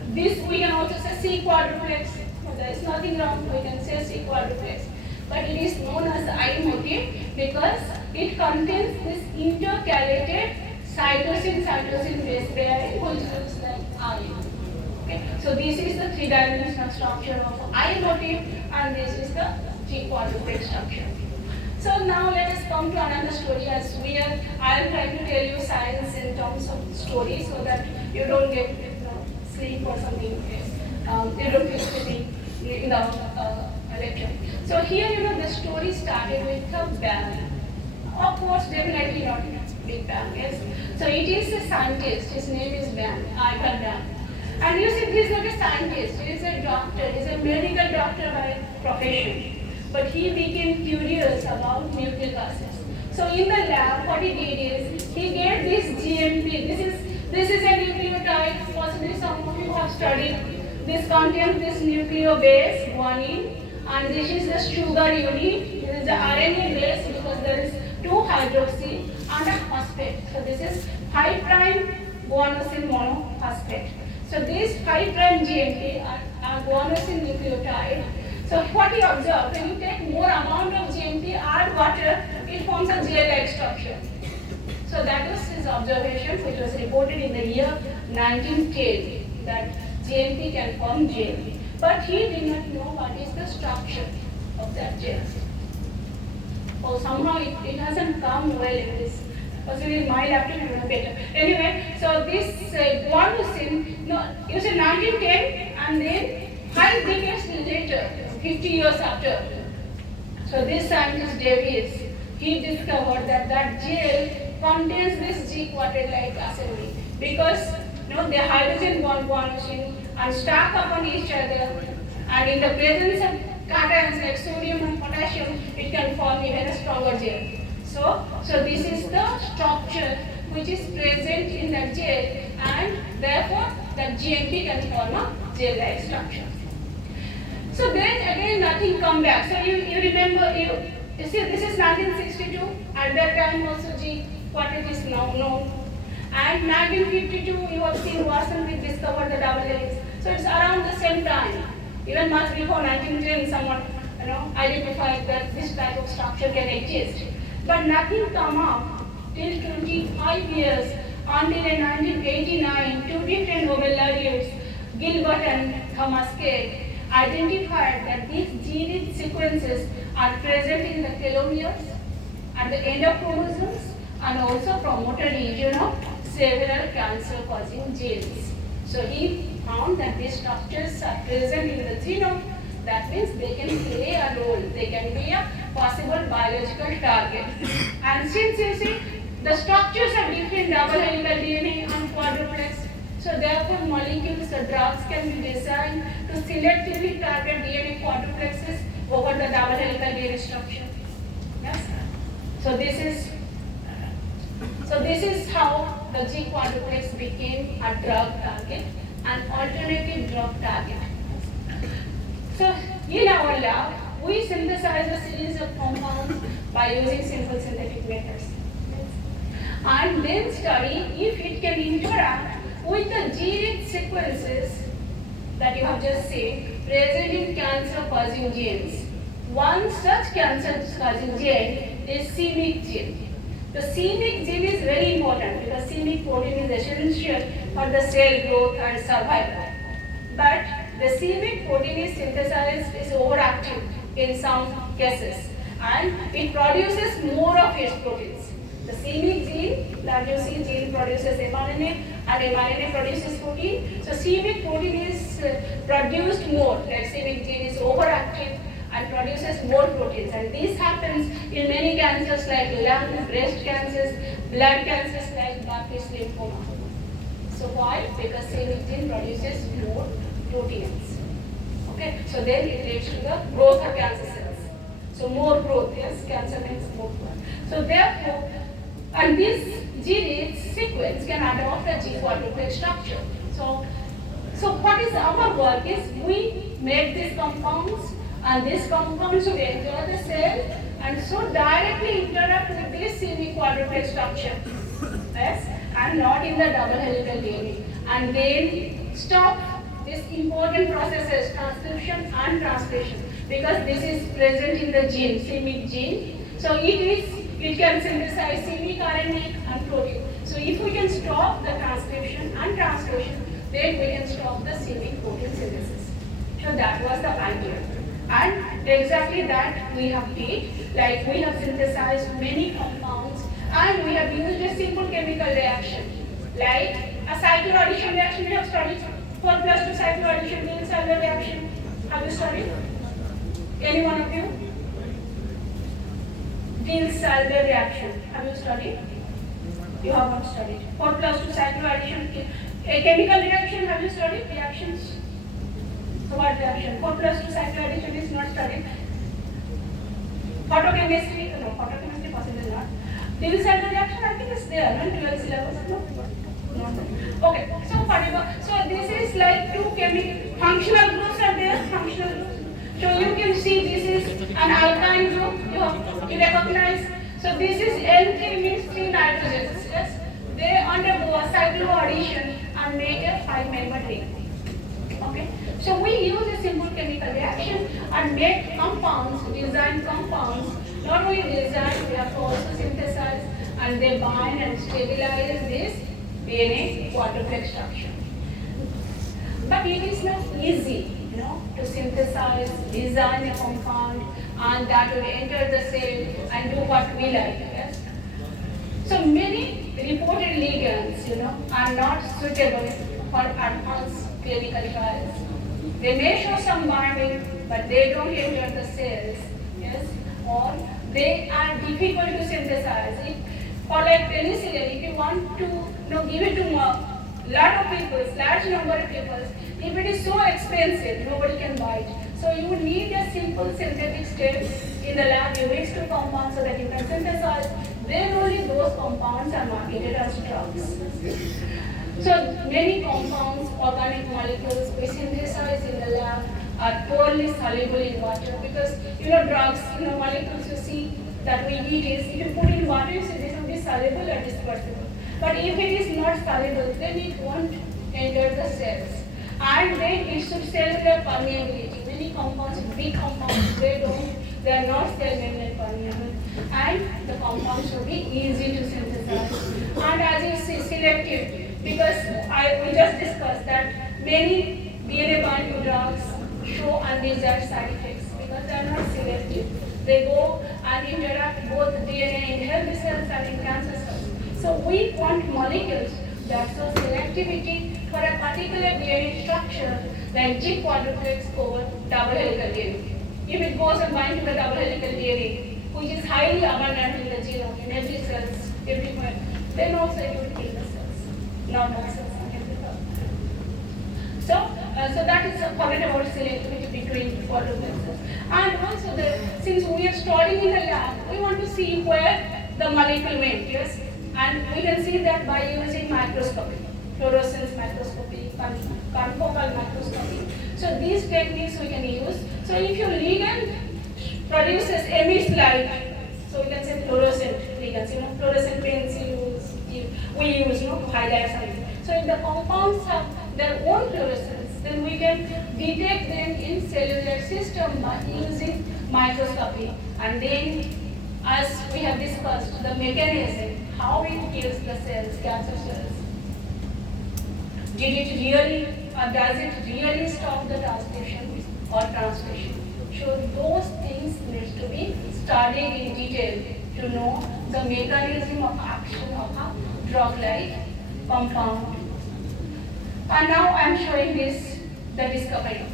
This we can also say C quadruplex. There is nothing wrong, we can say C quadruplex. But it is known as I motif because it contains this intercalated cytosine base pairing which looks like iron. Okay. So this is the 3-dimensional structure of I motif and this is the G quadruplex structure. So now let us come to another story as I am trying to tell you science in terms of story so that you don't get sleep or something. You don't feel sleepy in the lecture. So here the story started with a bang. Of course, definitely not Big Bang, yes. So it is a scientist, his name is Aliah Bang. And you see, he is not a scientist, he is a doctor, he is a medical doctor by profession. But he became curious about nucleic acids. So in the lab, what he did is, he gave this GMP, this is a nucleotide, possibly some of you have studied. This contains this nucleobase, guanine, and this is the sugar unit, this is the RNA base because there is 2 hydroxy and a phosphate. So this is 5' guanosine monophosphate. So these 5' GMP are guanosine nucleotide. So what he observed, when you take more amount of GMP, add water, it forms a gel-like structure. So that was his observation, which was reported in the year 1910, that GMP can form gel. But he did not know what is the structure of that gel. Or somehow it hasn't come well in this. Possibly in my laptop it would be better. Anyway, so this guanosine, no, it was in 1910, and then 5 decades later, 50 years after, so this scientist Davis, he discovered that that gel contains this G-quartet-like assembly because the hydrogen bond guanosine and stack upon each other, and in the presence of cations like sodium and potassium, it can form even a stronger gel. So this is the structure which is present in the gel, and therefore that GMP can form a gel-like structure. So then again nothing come back. So you remember, you see this is 1962, at that time also G quartet is now known. And 1952 you have seen Watson discovered the double helix. So it's around the same time. Even much before 1910 someone identified that this type of structure can exist. But nothing come up till 25 years until in 1989 two different Nobel laureates, Gilbert and Thomas K, identified that these gene sequences are present in the telomeres, at the end of chromosomes, and also promoter region of several cancer-causing genes. So he found that these structures are present in the genome. That means they can play a role. They can be a possible biological target. And since you see the structures are different, double helical DNA and quadruplex, so therefore molecules or drugs can be designed to selectively target DNA quadruplexes over the double helical DNA structure. Yes. So this is how the G quadruplex became a drug target, an alternative drug target. So in our lab, we synthesize a series of compounds by using simple synthetic methods, and then study if it can interact with the gene sequences that you have just seen present in cancer-causing genes. One such cancer-causing gene is c-MYC gene. The c-MYC gene is very important because c-MYC protein is essential for the cell growth and survival. But the c-MYC protein is synthesized, is overactive in some cases, and it produces more of its proteins. The c-MYC gene that you see, gene produces mRNA and mRNA produces protein. So c-MYC protein is produced more, like c-MYC gene is overactive and produces more proteins. And this happens in many cancers like lung, breast cancers, blood cancers like Burkitt's lymphoma. So why? Because c-MYC gene produces more proteins. Okay, so then it leads to the growth of cancer cells. So more growth, yes, cancer makes more growth. So therefore, and this gene sequence can adopt a G quadruplex structure. So what is our work is we make these compounds, and these compounds should enter the cell and so directly interact with this C-MYC quadruplex structure, yes, and not in the double helical DNA, and then stop these important processes, transcription and translation, because this is present in the gene, C-MYC gene. So it can synthesize c-MYC RNA and protein. So if we can stop the transcription and translation, then we can stop the c-MYC protein synthesis. So that was the idea. And exactly that we have did, like we have synthesized many compounds and we have used a simple chemical reaction, like a cycloaddition reaction we have studied, 4+2 cycloaddition means cellular reaction. Have you studied? Any one of you? Diels-Alder reaction. Have you studied? You have not studied. 4+2 cycloaddition. A chemical reaction, have you studied? Reactions. So what reaction? 4+2 cycloaddition is not studied. Photochemistry, no, photochemistry possibly not. Diels-Alder reaction, I think is there, no? 12 syllabus, no? Okay, so whatever. So this is like two chemical functional groups are there, functional groups. So you can see this is an alkyne group, you recognize. So this is N3 means 3 nitrogens, yes? They undergo a cycloaddition and make a 5-member ring. Okay, so we use a simple chemical reaction and make compounds, design compounds. Not only design, we have to also synthesize, and they bind and stabilize this DNA quadruplex structure. But it is not easy, to synthesize, design a compound, and that will enter the cell and do what we like. Yes? So many reported ligands, are not suitable for advanced clinical trials. They may show some binding, but they don't enter the cells. Yes, or they are difficult to synthesize. For like penicillin, if you want to give it to lot of people, large number of people, if it is so expensive, nobody can buy it. So you need a simple synthetic steps in the lab. You mix two compounds so that you can synthesize. Then only those compounds are marketed as drugs. So many compounds, organic molecules we synthesize in the lab are poorly soluble in water because drugs, molecules you see that we eat is if you put in water, you see this will be soluble or dispersible. But if it is not soluble, then it won't enter the cells. And then it should cellular permeability. Many compounds, big compounds, they are not cell membrane permeable. And the compounds should be easy to synthesize. And as you see, selective, because we just discussed that many DNA binding drugs show undesired side effects because they are not selective. They go and interact both DNA in healthy cells and in cancer cells. So we want molecules that show selectivity for a particular DNA structure like G quadruplex or double helical DNA. If it goes and binds to the double helical DNA, which is highly abundant in the genome, in every cells, everywhere, then also it will kill the cells, normal cells. So that is forget about selectivity between quadruplexes. And also, since we are studying in the lab, we want to see where the molecule went, yes? And we can see that by using microscopy, fluorescence microscopy, confocal microscopy. So these techniques we can use. So if your ligand produces emits light, so we can say fluorescent ligands, fluorescent pens we use to highlight something. So if the compounds have their own fluorescence, then we can detect them in cellular system by using microscopy. And then, as we have discussed, the mechanism, how it kills the cells, cancer cells. Did it really, or does it really stop the transcription or translation? So those things need to be studied in detail to know the mechanism of action of a drug-like compound. And now I am showing the discovery.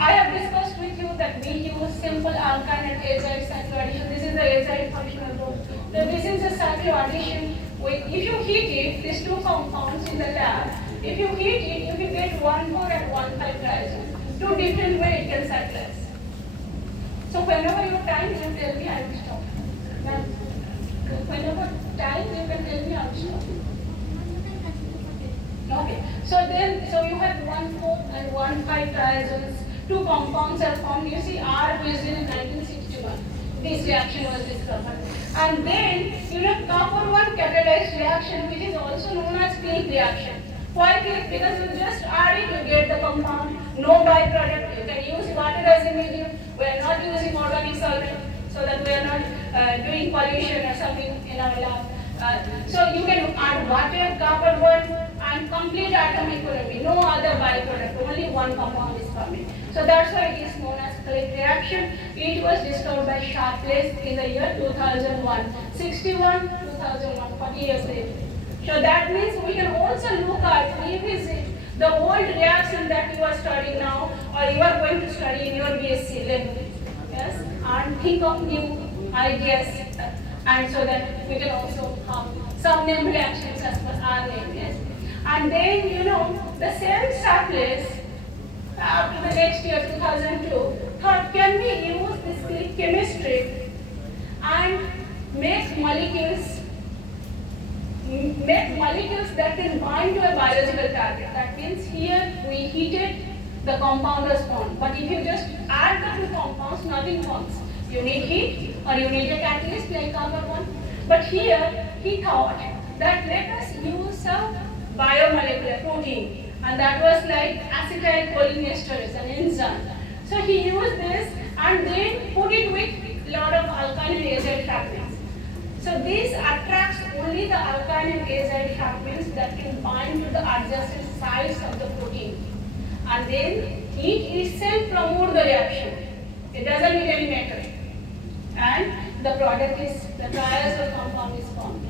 I have discussed with you that we use simple alkyne and azide cycloaddition. This is the azide functional group. So this is the cycloaddition. If you heat it, these two compounds in the lab, if you heat it, you can get 1,4 and 1,5 triazine. Two different ways it can cyclize. So whenever you time, you tell me I will stop. Now, whenever time, you can tell me I will stop. Okay. So you have 1,4 and 1,5 triazones. Two compounds are formed. You see, R was in 1961. This reaction was discovered. And then, copper 1 catalyzed reaction, which is also known as click reaction. Why click? Because you just add it, you get the compound, no byproduct. You can use water as a medium. We are not using organic solvent, so that we are not doing pollution or something in our lab. So you can add water, copper 1, and complete atom equilibrium. No other byproduct, only one compound is coming. So that's why it is known as click reaction. It was discovered by Sharpless in the year 2001. 61, 2001, 40 years later. So that means we can also look at, revisit the old reaction that you are studying now, or you are going to study in your BSc level. Yes, and think of new ideas, and so that we can also have some name reactions as per our name. Yes. And then, the same Sharpless, after the next year, 2002, thought, can we use this click chemistry and make molecules that can bind to a biological target. That means here we heated, the compound was formed. But if you just add the two compounds, nothing forms. You need heat or you need a catalyst like copper 1. But here he thought that let us use a biomolecular protein and that was like acetylcholinesterase, an enzyme. So he used this and then put it with a lot of alkyne and azide fragments. So this attracts only the alkyne and azide fragments that can bind to the adjacent sides of the protein. And then it itself promotes the reaction. It doesn't need any metal. And the product is, the triazole compound is formed.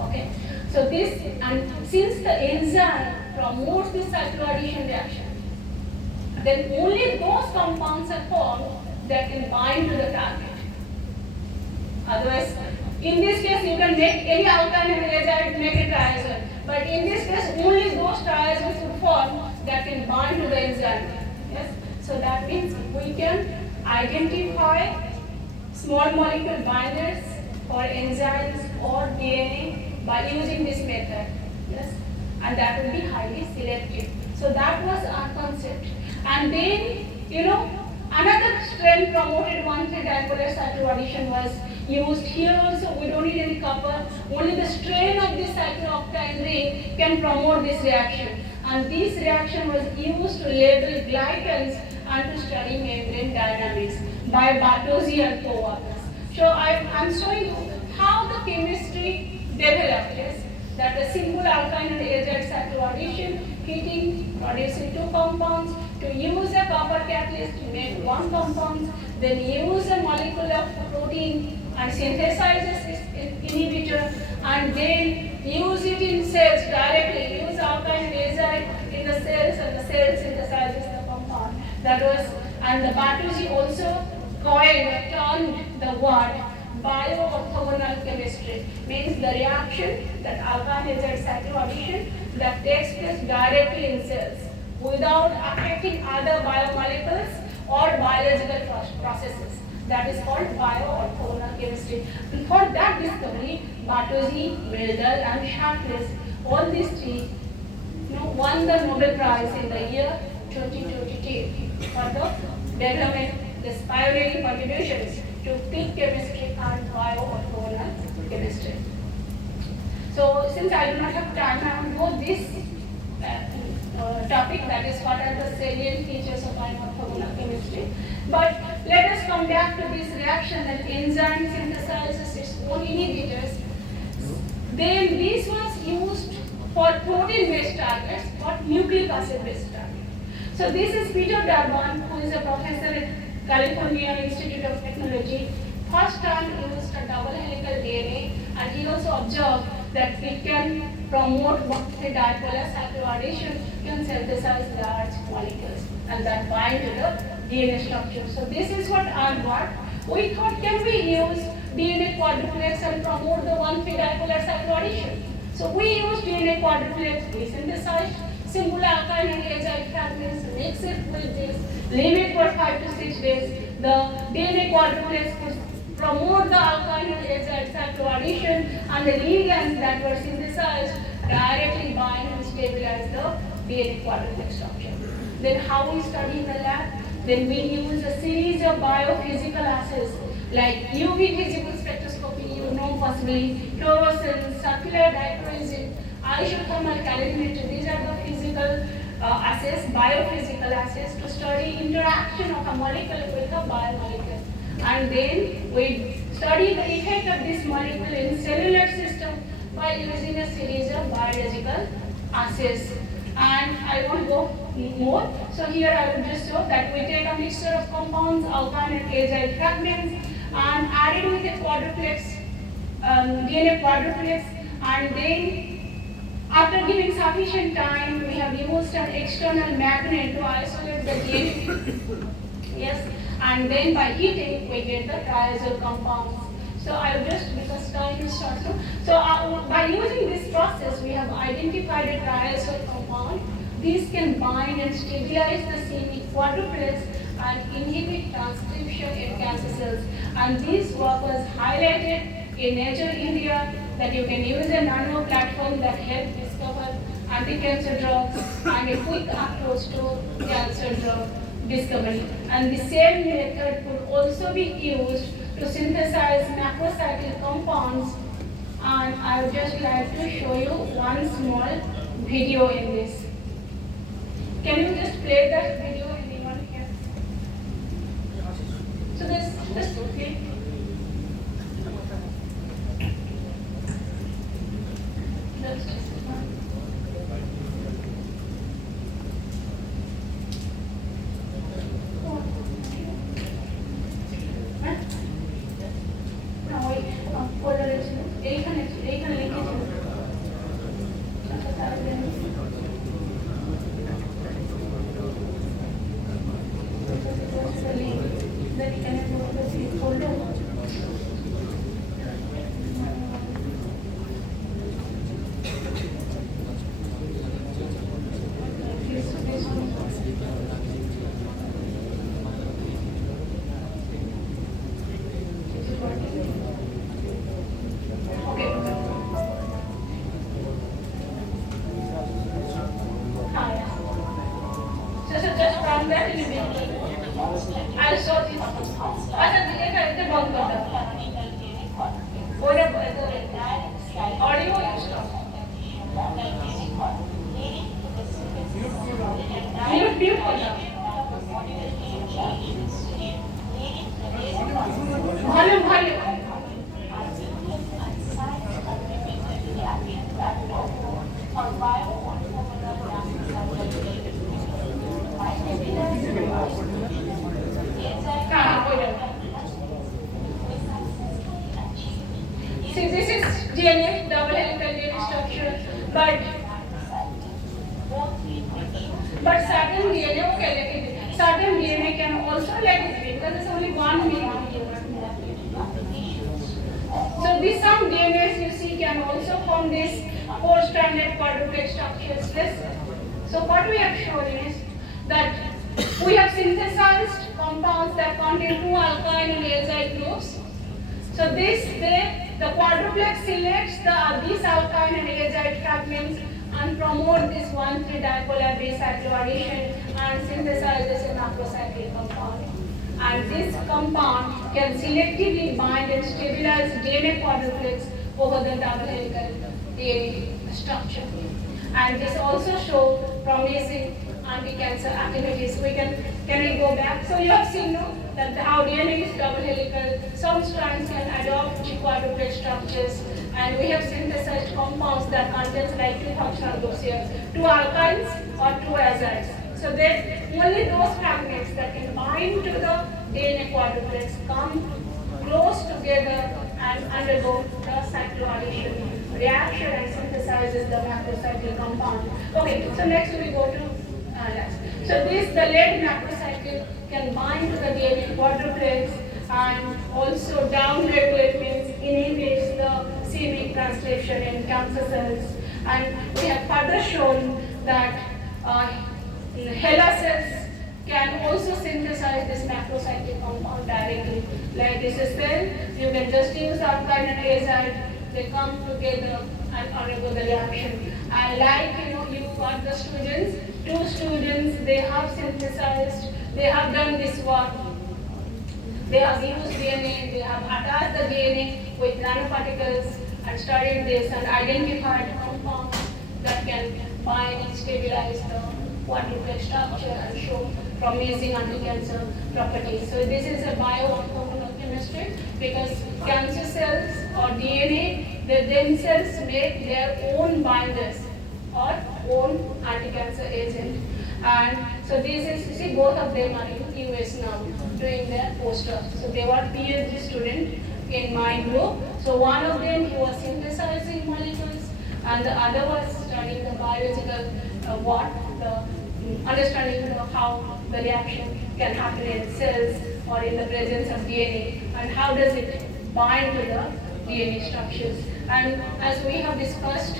Okay. So this, and since the enzyme promotes this cycloaddition reaction, then only those compounds are formed that can bind to the target. Otherwise, in this case, you can make any alkyne and azide, make a triazole. But in this case, only those triazoles would form that can bind to the enzyme. Yes? So that means we can identify small molecule binders for enzymes or DNA by using this method. Yes? And that will be highly selective. So that was our concept. And then, another strain promoted 1,3-dipolar cycloaddition was used here also. We don't need any copper. Only the strain of this cyclooctane ring can promote this reaction. And this reaction was used to label glycans and to study membrane dynamics by Bartozzi and co-authors. So I'm showing you how the chemistry developed. Yes? That a single alkyne and azide cycloaddition heating, producing two compounds, to use a copper catalyst to make one compound, then use a molecule of protein and synthesize this inhibitor, and then use it in cells directly, use alkyne and azide in the cells, and the cell synthesizes the compound. That was, and the Bartozzi also turned the word bio-orthogonal chemistry, means the reaction, that alkyne azide cycloaddition, that takes place directly in cells without affecting other biomolecules or biological processes. That is called bio-orthogonal chemistry. And for that discovery, Bartozzi, Mendel, and Sharpless, all these three won the Nobel Prize in the year 2022 for the development, the pioneering contributions to peak chemistry and bio-orthogonal chemistry. So since I do not have time, I will go this topic, that is what are the salient features of bio-orthogonal chemistry. But let us come back to this reaction that enzyme synthesizes its own inhibitors. Then this was used for protein-based targets, not nucleic acid-based targets. So this is Peter Durban, who is a professor at California Institute of Technology. First time used a double helical DNA, and he also observed that it can promote dipolar cycloaddition, can synthesize large molecules and that bind to the DNA structure. So this is what our work. We thought, can we use DNA quadruplex and promote the 1,3-dipolar cycloaddition? So we used DNA quadruplex, we synthesized single alkyne and azide fragments, mix it with this, leave it for 5 to 6 days. The DNA quadruplex could promote the alkyne and azide cycloaddition, and the ligands that were synthesized directly bind and stabilize the DNA quadruplex structure. Then how we study in the lab? Then we use a series of biophysical assays like UV visible spectroscopy, possibly fluorescence, circular dichroism, isothermal calorimetry. These are the physical assays, biophysical assays to study interaction of a molecule with a biomolecule. And then we study the effect of this molecule in cellular system by using a series of biological assays. And I won't go more. So here I will just show that we take a mixture of compounds, alkyne and azide fragments, and add it with a quadruplex, DNA quadruplex, and then after giving sufficient time, we have used an external magnet to isolate the DNA. Yes, and then by heating, we get the triazole compounds. So I will just, because time is short, so by using this process, we have identified a triazole compound. These can bind and stabilize the CME quadruplex and inhibit transcription in cancer cells. And this work was highlighted in Nature India, that you can use a nano platform that helps discover anti-cancer drugs and a quick approach to cancer drug discovery. And the same method could also be used to synthesize macrocyclic compounds. And I would just like to show you one small video in this. Can you just play that video, anyone here? So this play. I'll show this. अच्छा दिखे का इतने बंद कर दो. Audio use करो. Mute हो जाओ. Volume. See, this is DNA, double helical DNA structure, but certain DNA, certain DNA can also let it be because there's only one main DNA. So these some DNAs you see can also form this four-stranded quadruplet structures. So what we have shown is that we have synthesized compounds that contain two alkyne and azide groups. So the quadruplex selects these alkyne and azide fragments and promote this 1,3-dipolar base cycloaddition and synthesizes a macrocyclic compound. And this compound can selectively bind and stabilize DNA quadruplex over the double helical DNA structure. And this also shows promising anti-cancer activities. Can we go back? So you have seen that how DNA is double helical. Some strands can adopt quadruplet structures, and we have synthesized compounds that contains like two functional groups here, two alkynes or two azides. So then only those fragments that can bind to the DNA quadruplets come close together and undergo the cycloaddition reaction and synthesizes the macrocyclic compound. Okay, so next we go to So the lead macrocyclic can bind to the DNA quadruplets and also downregulate means inhibits the C-weak transcription in cancer cells. And we have further shown that HeLa cells can also synthesize this macrocyclic compound directly. Like this is cell, you can just use alkyne and azide, they come together and undergo the reaction. And like you got the students, two students, they have synthesized, they have done this work. They have used DNA, they have attached the DNA with nanoparticles and studied this and identified compounds that can bind and stabilize the quadruplet structure and show promising anti-cancer properties. So this is a bioorthogonal chemistry because cancer cells or DNA, they themselves make their own binders or own anti-cancer agent. And so this is, see, both of them are in US now doing their postdoc. So they were PhD student in my group. So one of them, he was synthesizing molecules and the other was studying the biological understanding of how the reaction can happen in cells or in the presence of DNA and how does it bind to the DNA structures. And as we have discussed,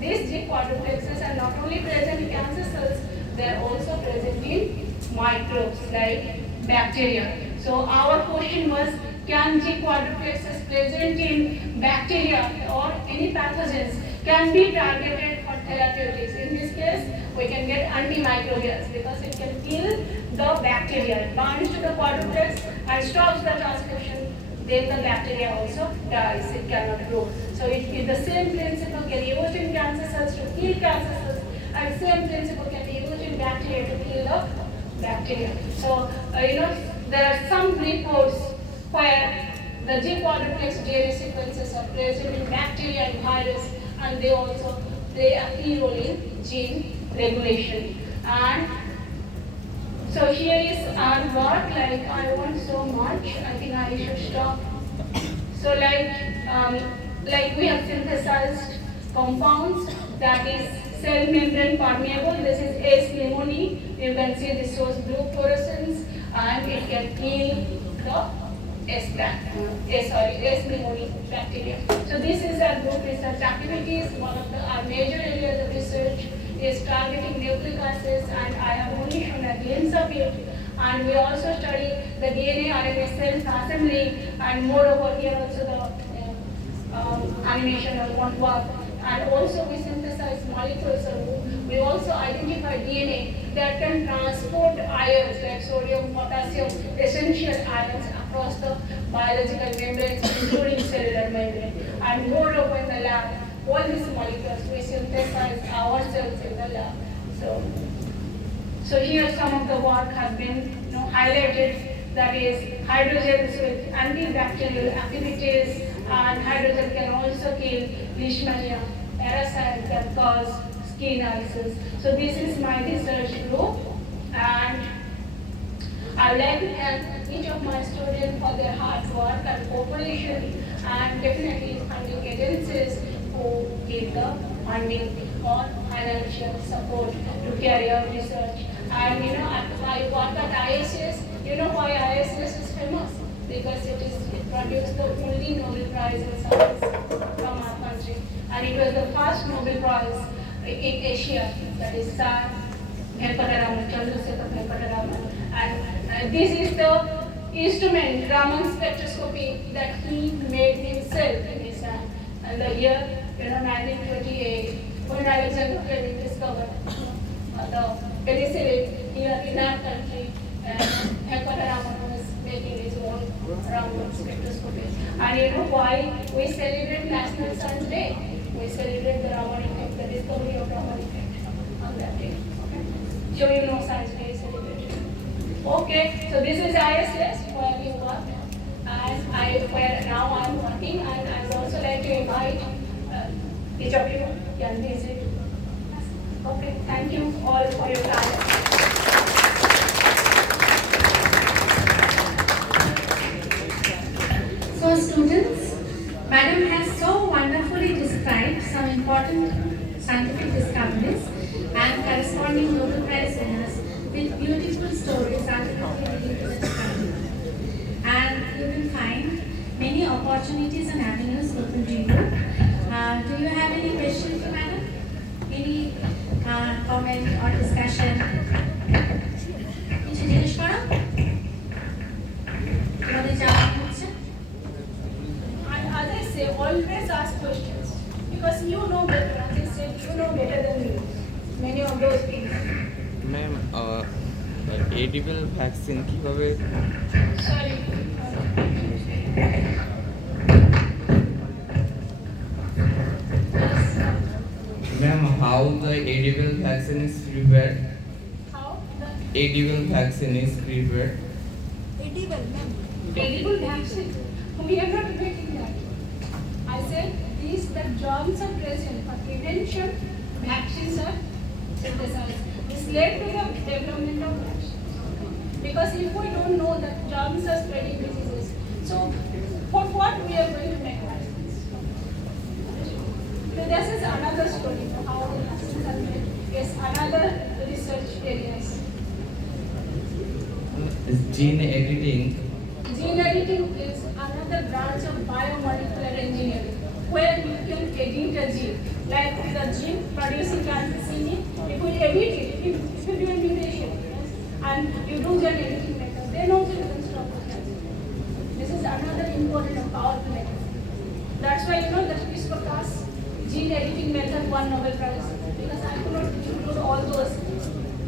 these G quadruplexes are not only present in cancer cells, they are also present in microbes like bacteria. So our question was, can G quadruplexes present in bacteria or any pathogens can be targeted for therapeutics? In this case, we can get antimicrobials because it can kill the bacteria. It binds to the quadruplex and stops the transcription. Then the bacteria also dies, it cannot grow. So the same principle can be used in cancer cells to kill cancer cells, and same principle can be used bacteria to kill the bacteria. So, there are some reports where the G quadruplex DNA sequences are present in bacteria and virus, and they also play a key role in gene regulation. And so here is our work. Like, I want so much. I think I should stop. So like we have synthesized compounds that is cell membrane permeable. This is S. pneumoniae. You can see this shows blue fluorescence, and it can kill the S pneumoniae bacteria. So this is our group research activities. One of our major areas of research is targeting nucleic acids, and I have only shown a glimpse of it. And we also study the DNA RNA cell assembly, and moreover here also the animation of one work. And also we synthesize molecules, so we also identify DNA that can transport ions like sodium, potassium, essential ions across the biological membranes, including cellular membrane. And moreover in the lab, all these molecules we synthesize ourselves in the lab. So here some of the work has been highlighted, that is hydrogens with antibacterial activities, and hydrogen can also kill leishmania parasites that cause skin ulcers. So this is my research group, and I would like to thank each of my students for their hard work and cooperation, and definitely funding agencies who give the funding or financial support to carry out research. And I work at ISS. You know why ISS is famous? Because it produced the only Nobel Prize in Science from our country. And it was the first Nobel Prize in Asia, that is Sir Venkataraman, Chandrasekhar Venkataraman. And this is the instrument, Raman spectroscopy, that he made himself in his hand. And the year 1928, when Alexander Fleming discovered the penicillin here in our country, and Venkataraman was making his own Raman spectroscopy. And why we celebrate National Science Day? We celebrate the Raman effect, the discovery of Raman effect on that day. Okay? So Science Day is celebrated. Okay, so this is ISS where we work, and where now I'm working, and I would also like to invite each of you can visit. Okay, thank you all for your time. So students, Madam has so wonderfully described some important scientific discoveries and corresponding Nobel Prize winners with beautiful stories ultimately leading to the discovery. And you will find many opportunities and avenues open to you. Do you have any questions for Madam? Any comment or discussion? কিছু জিজ্ঞেস করো? তোমাদের যাওয়া হচ্ছে? And as I say, always ask questions, because you know better. As I said, you know better than me. Many of those things. Ma'am edible vaccine কিভাবে Sorry. Ma'am how the edible vaccine is prepared How the edible vaccine is prepared edible vaccine, we are not making that. I said these the germs are present for prevention. Vaccines are synthesized. This led to the development of vaccines. Because if we don't know that germs are spreading diseases, so for what we are going to make vaccines? So this is another story for how the vaccines are made. Yes, another research areas. জিন editing Gene editing is another branch of biomolecular engineering, where you can edit a gene, like the gene producing campesine. If we edit it, if you do a mutation, yes, and you do gene editing method, then also you can stop the cancer. This is another important and powerful method. That's why that CRISPR-Cas gene editing method won Nobel Prize, because I could not include all those.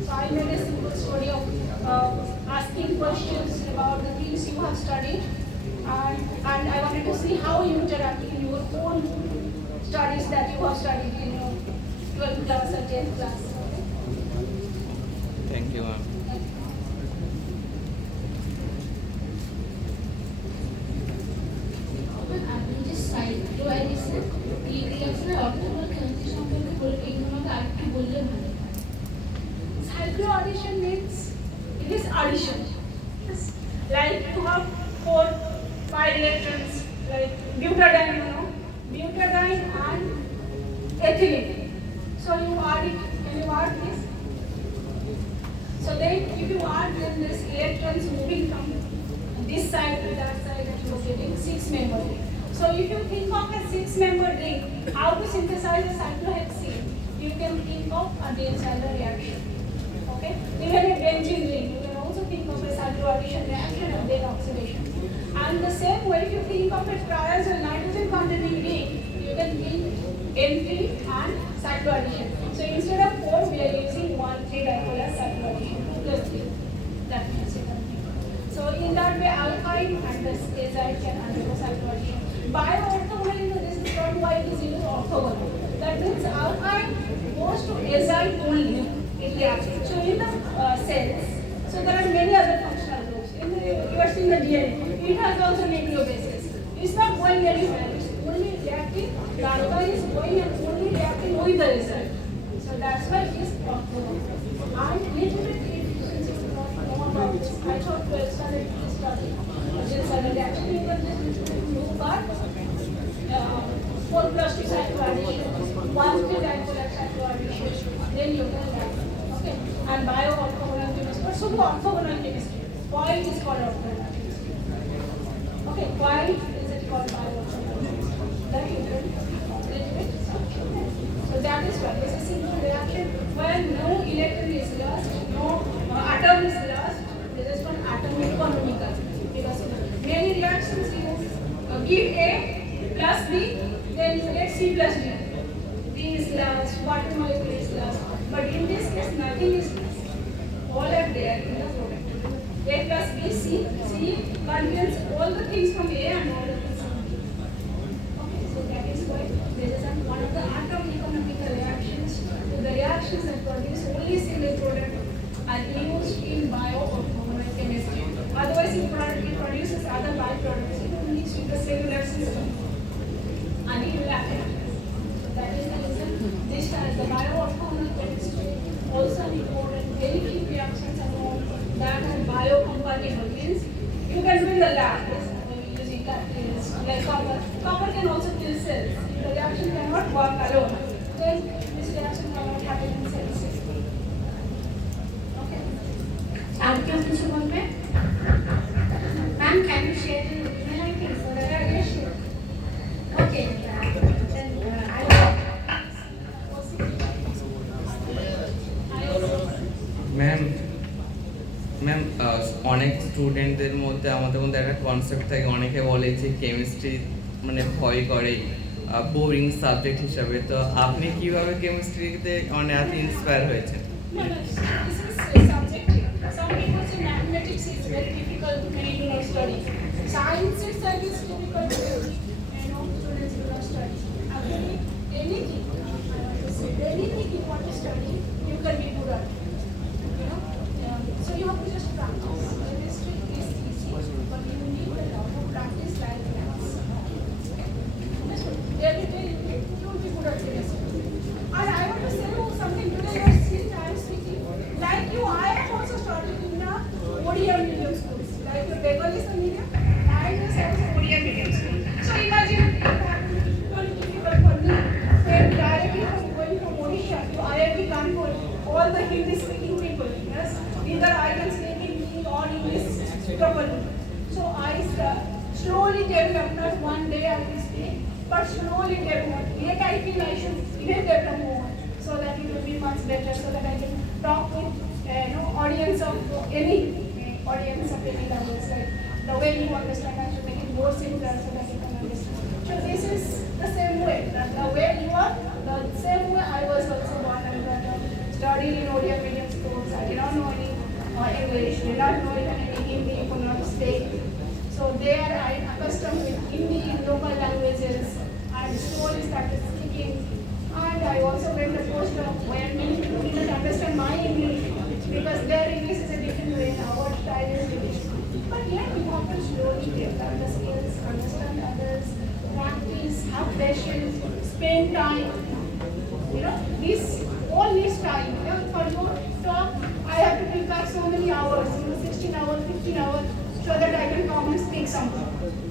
So I made a simple story of asking questions about the things you have studied, and I wanted to see how you interact in your own studies that you have studied in your 12th class or 10th class. Okay? Thank you, ma'am. আপনি যে সাইক্লোঅ্যাডিশন এই রিঅ্যাকশনের অর্থগুলো chemistry সম্পর্কে বলে এগুলো আমাকে আরেকটু বললে ভালো হয়। Cycloaddition means it is addition. Yes. Like you have 4, 5 electrons, like butadiene, butadiene and ethylene. So you add it, and you add this. So then if you add then this electrons moving from this side to that side and you are getting 6-member ring. So if you think of a 6-member ring, how to synthesize a cyclohexene, you can think of a Diels-Alder reaction. Okay? Even a benzene ring, you can also think of a cycloaddition reaction and then oxidation. And the same way, if you think of a triazole nitrogen containing ring, you can think N3 and cycloaddition. So instead of 4, we are using 1,3 dipole as cycloaddition, 2 plus 3. That means you can think. So in that way, alkyne and this azide can undergo cycloaddition. Bioorthogonal, this is not why it is used orthogonal. That means alkyne goes to azide only in reaction. So in the cells, so there are many other functional groups. In the, you are seeing the DNA, it has also nucleobases. It's not going anywhere, it's only reacting, the alkyne is going and only reacting with the azide. So that's why it is orthogonal. And little bit if you know about this, I thought 12 standard is studying Diels-Alder reaction, you can just do but 4 plus 2 cycloaddition, 1,3 dipole cycloaddition, then you can write. Okay, and bioorthogonal chemistry, but so do orthogonal chemistry. Why it is called orthogonal chemistry? Okay, why is it called bioorthogonal? That you can little bit. So that is why it's a simple reaction where no electron is lost, no atom is lost. This is called atomic economical. Because many reactions you give A plus B, then you get C plus D. B is lost, water molecule is lost. But in this case, nothing is lost. All are there in the product. A plus B, C. C contains all the things from A and all the things from B. Okay, so that is why this is one of the atom economical reactions. So the reactions that produce only single product are used in bioorthogonal chemistry. Otherwise, if it produces other byproducts, it only with the cellular system. And it will happen. So that is the reason this time the bioorthogonal chemistry also important very few reactions are known that are biocompatible. Means you can do in the lab using catalysts like copper. Copper can also kill cells. If the reaction cannot work alone, then this reaction cannot happen in cells. Okay. আর কেউ কিছু বলবে? Ma'am, can you share your email ID so that I can share? Okay. Then I will. Ma'am অনেক স্টুডেন্টদের মধ্যে আমাদের মধ্যে একটা concept থাকে, অনেকে বলে যে কেমিস্ট্রি মানে ভয় করে বোরিং সাবজেক্ট হিসাবে। তো আপনি কিভাবে কেমিস্ট্রিতে মানে এত ইন্সপায়ার হয়েছেন? No, this is subjective. Some people say mathematics is very difficult, many do not study. Science itself is difficult, students do not study. Actually, anything, I want to say, anything you want to study, you can be good at. So you have to just practice. Chemistry is easy, but you need a lot of practice like maths. Every day you will be good at chemistry. And I want to say you something today. You are seeing I am speaking. Like you, I am also starting in the ODM medium schools. Like your Bengali is a medium, I was also ODM medium school. So imagine it happened very difficult for me. When directly from going from Odisha to IIT Kanpur, all the Hindi speaking people, yes, either I can speak Hindi or English properly. So I slowly developed, not one day I will speak, but slowly developed. Yet I feel I should even develop more so that it will be much better, so that I can talk with audience of any audience of any levels. Like the way you understand, I should make it more simpler so that you can understand. So this is the same way. That the way you are, the same way I was also born and brought up. Studied in Odia medium schools. I did not know any English, did not know even any Hindi, could not speak. So there I accustomed with Hindi in local languages and slowly started speaking. And I also went a postdoc where many people didn't understand my English because their spend time. You know, this all needs time. You know, for your talk, I have to prepare so many hours, 16 hours, 15 hours, so that I can come and speak something.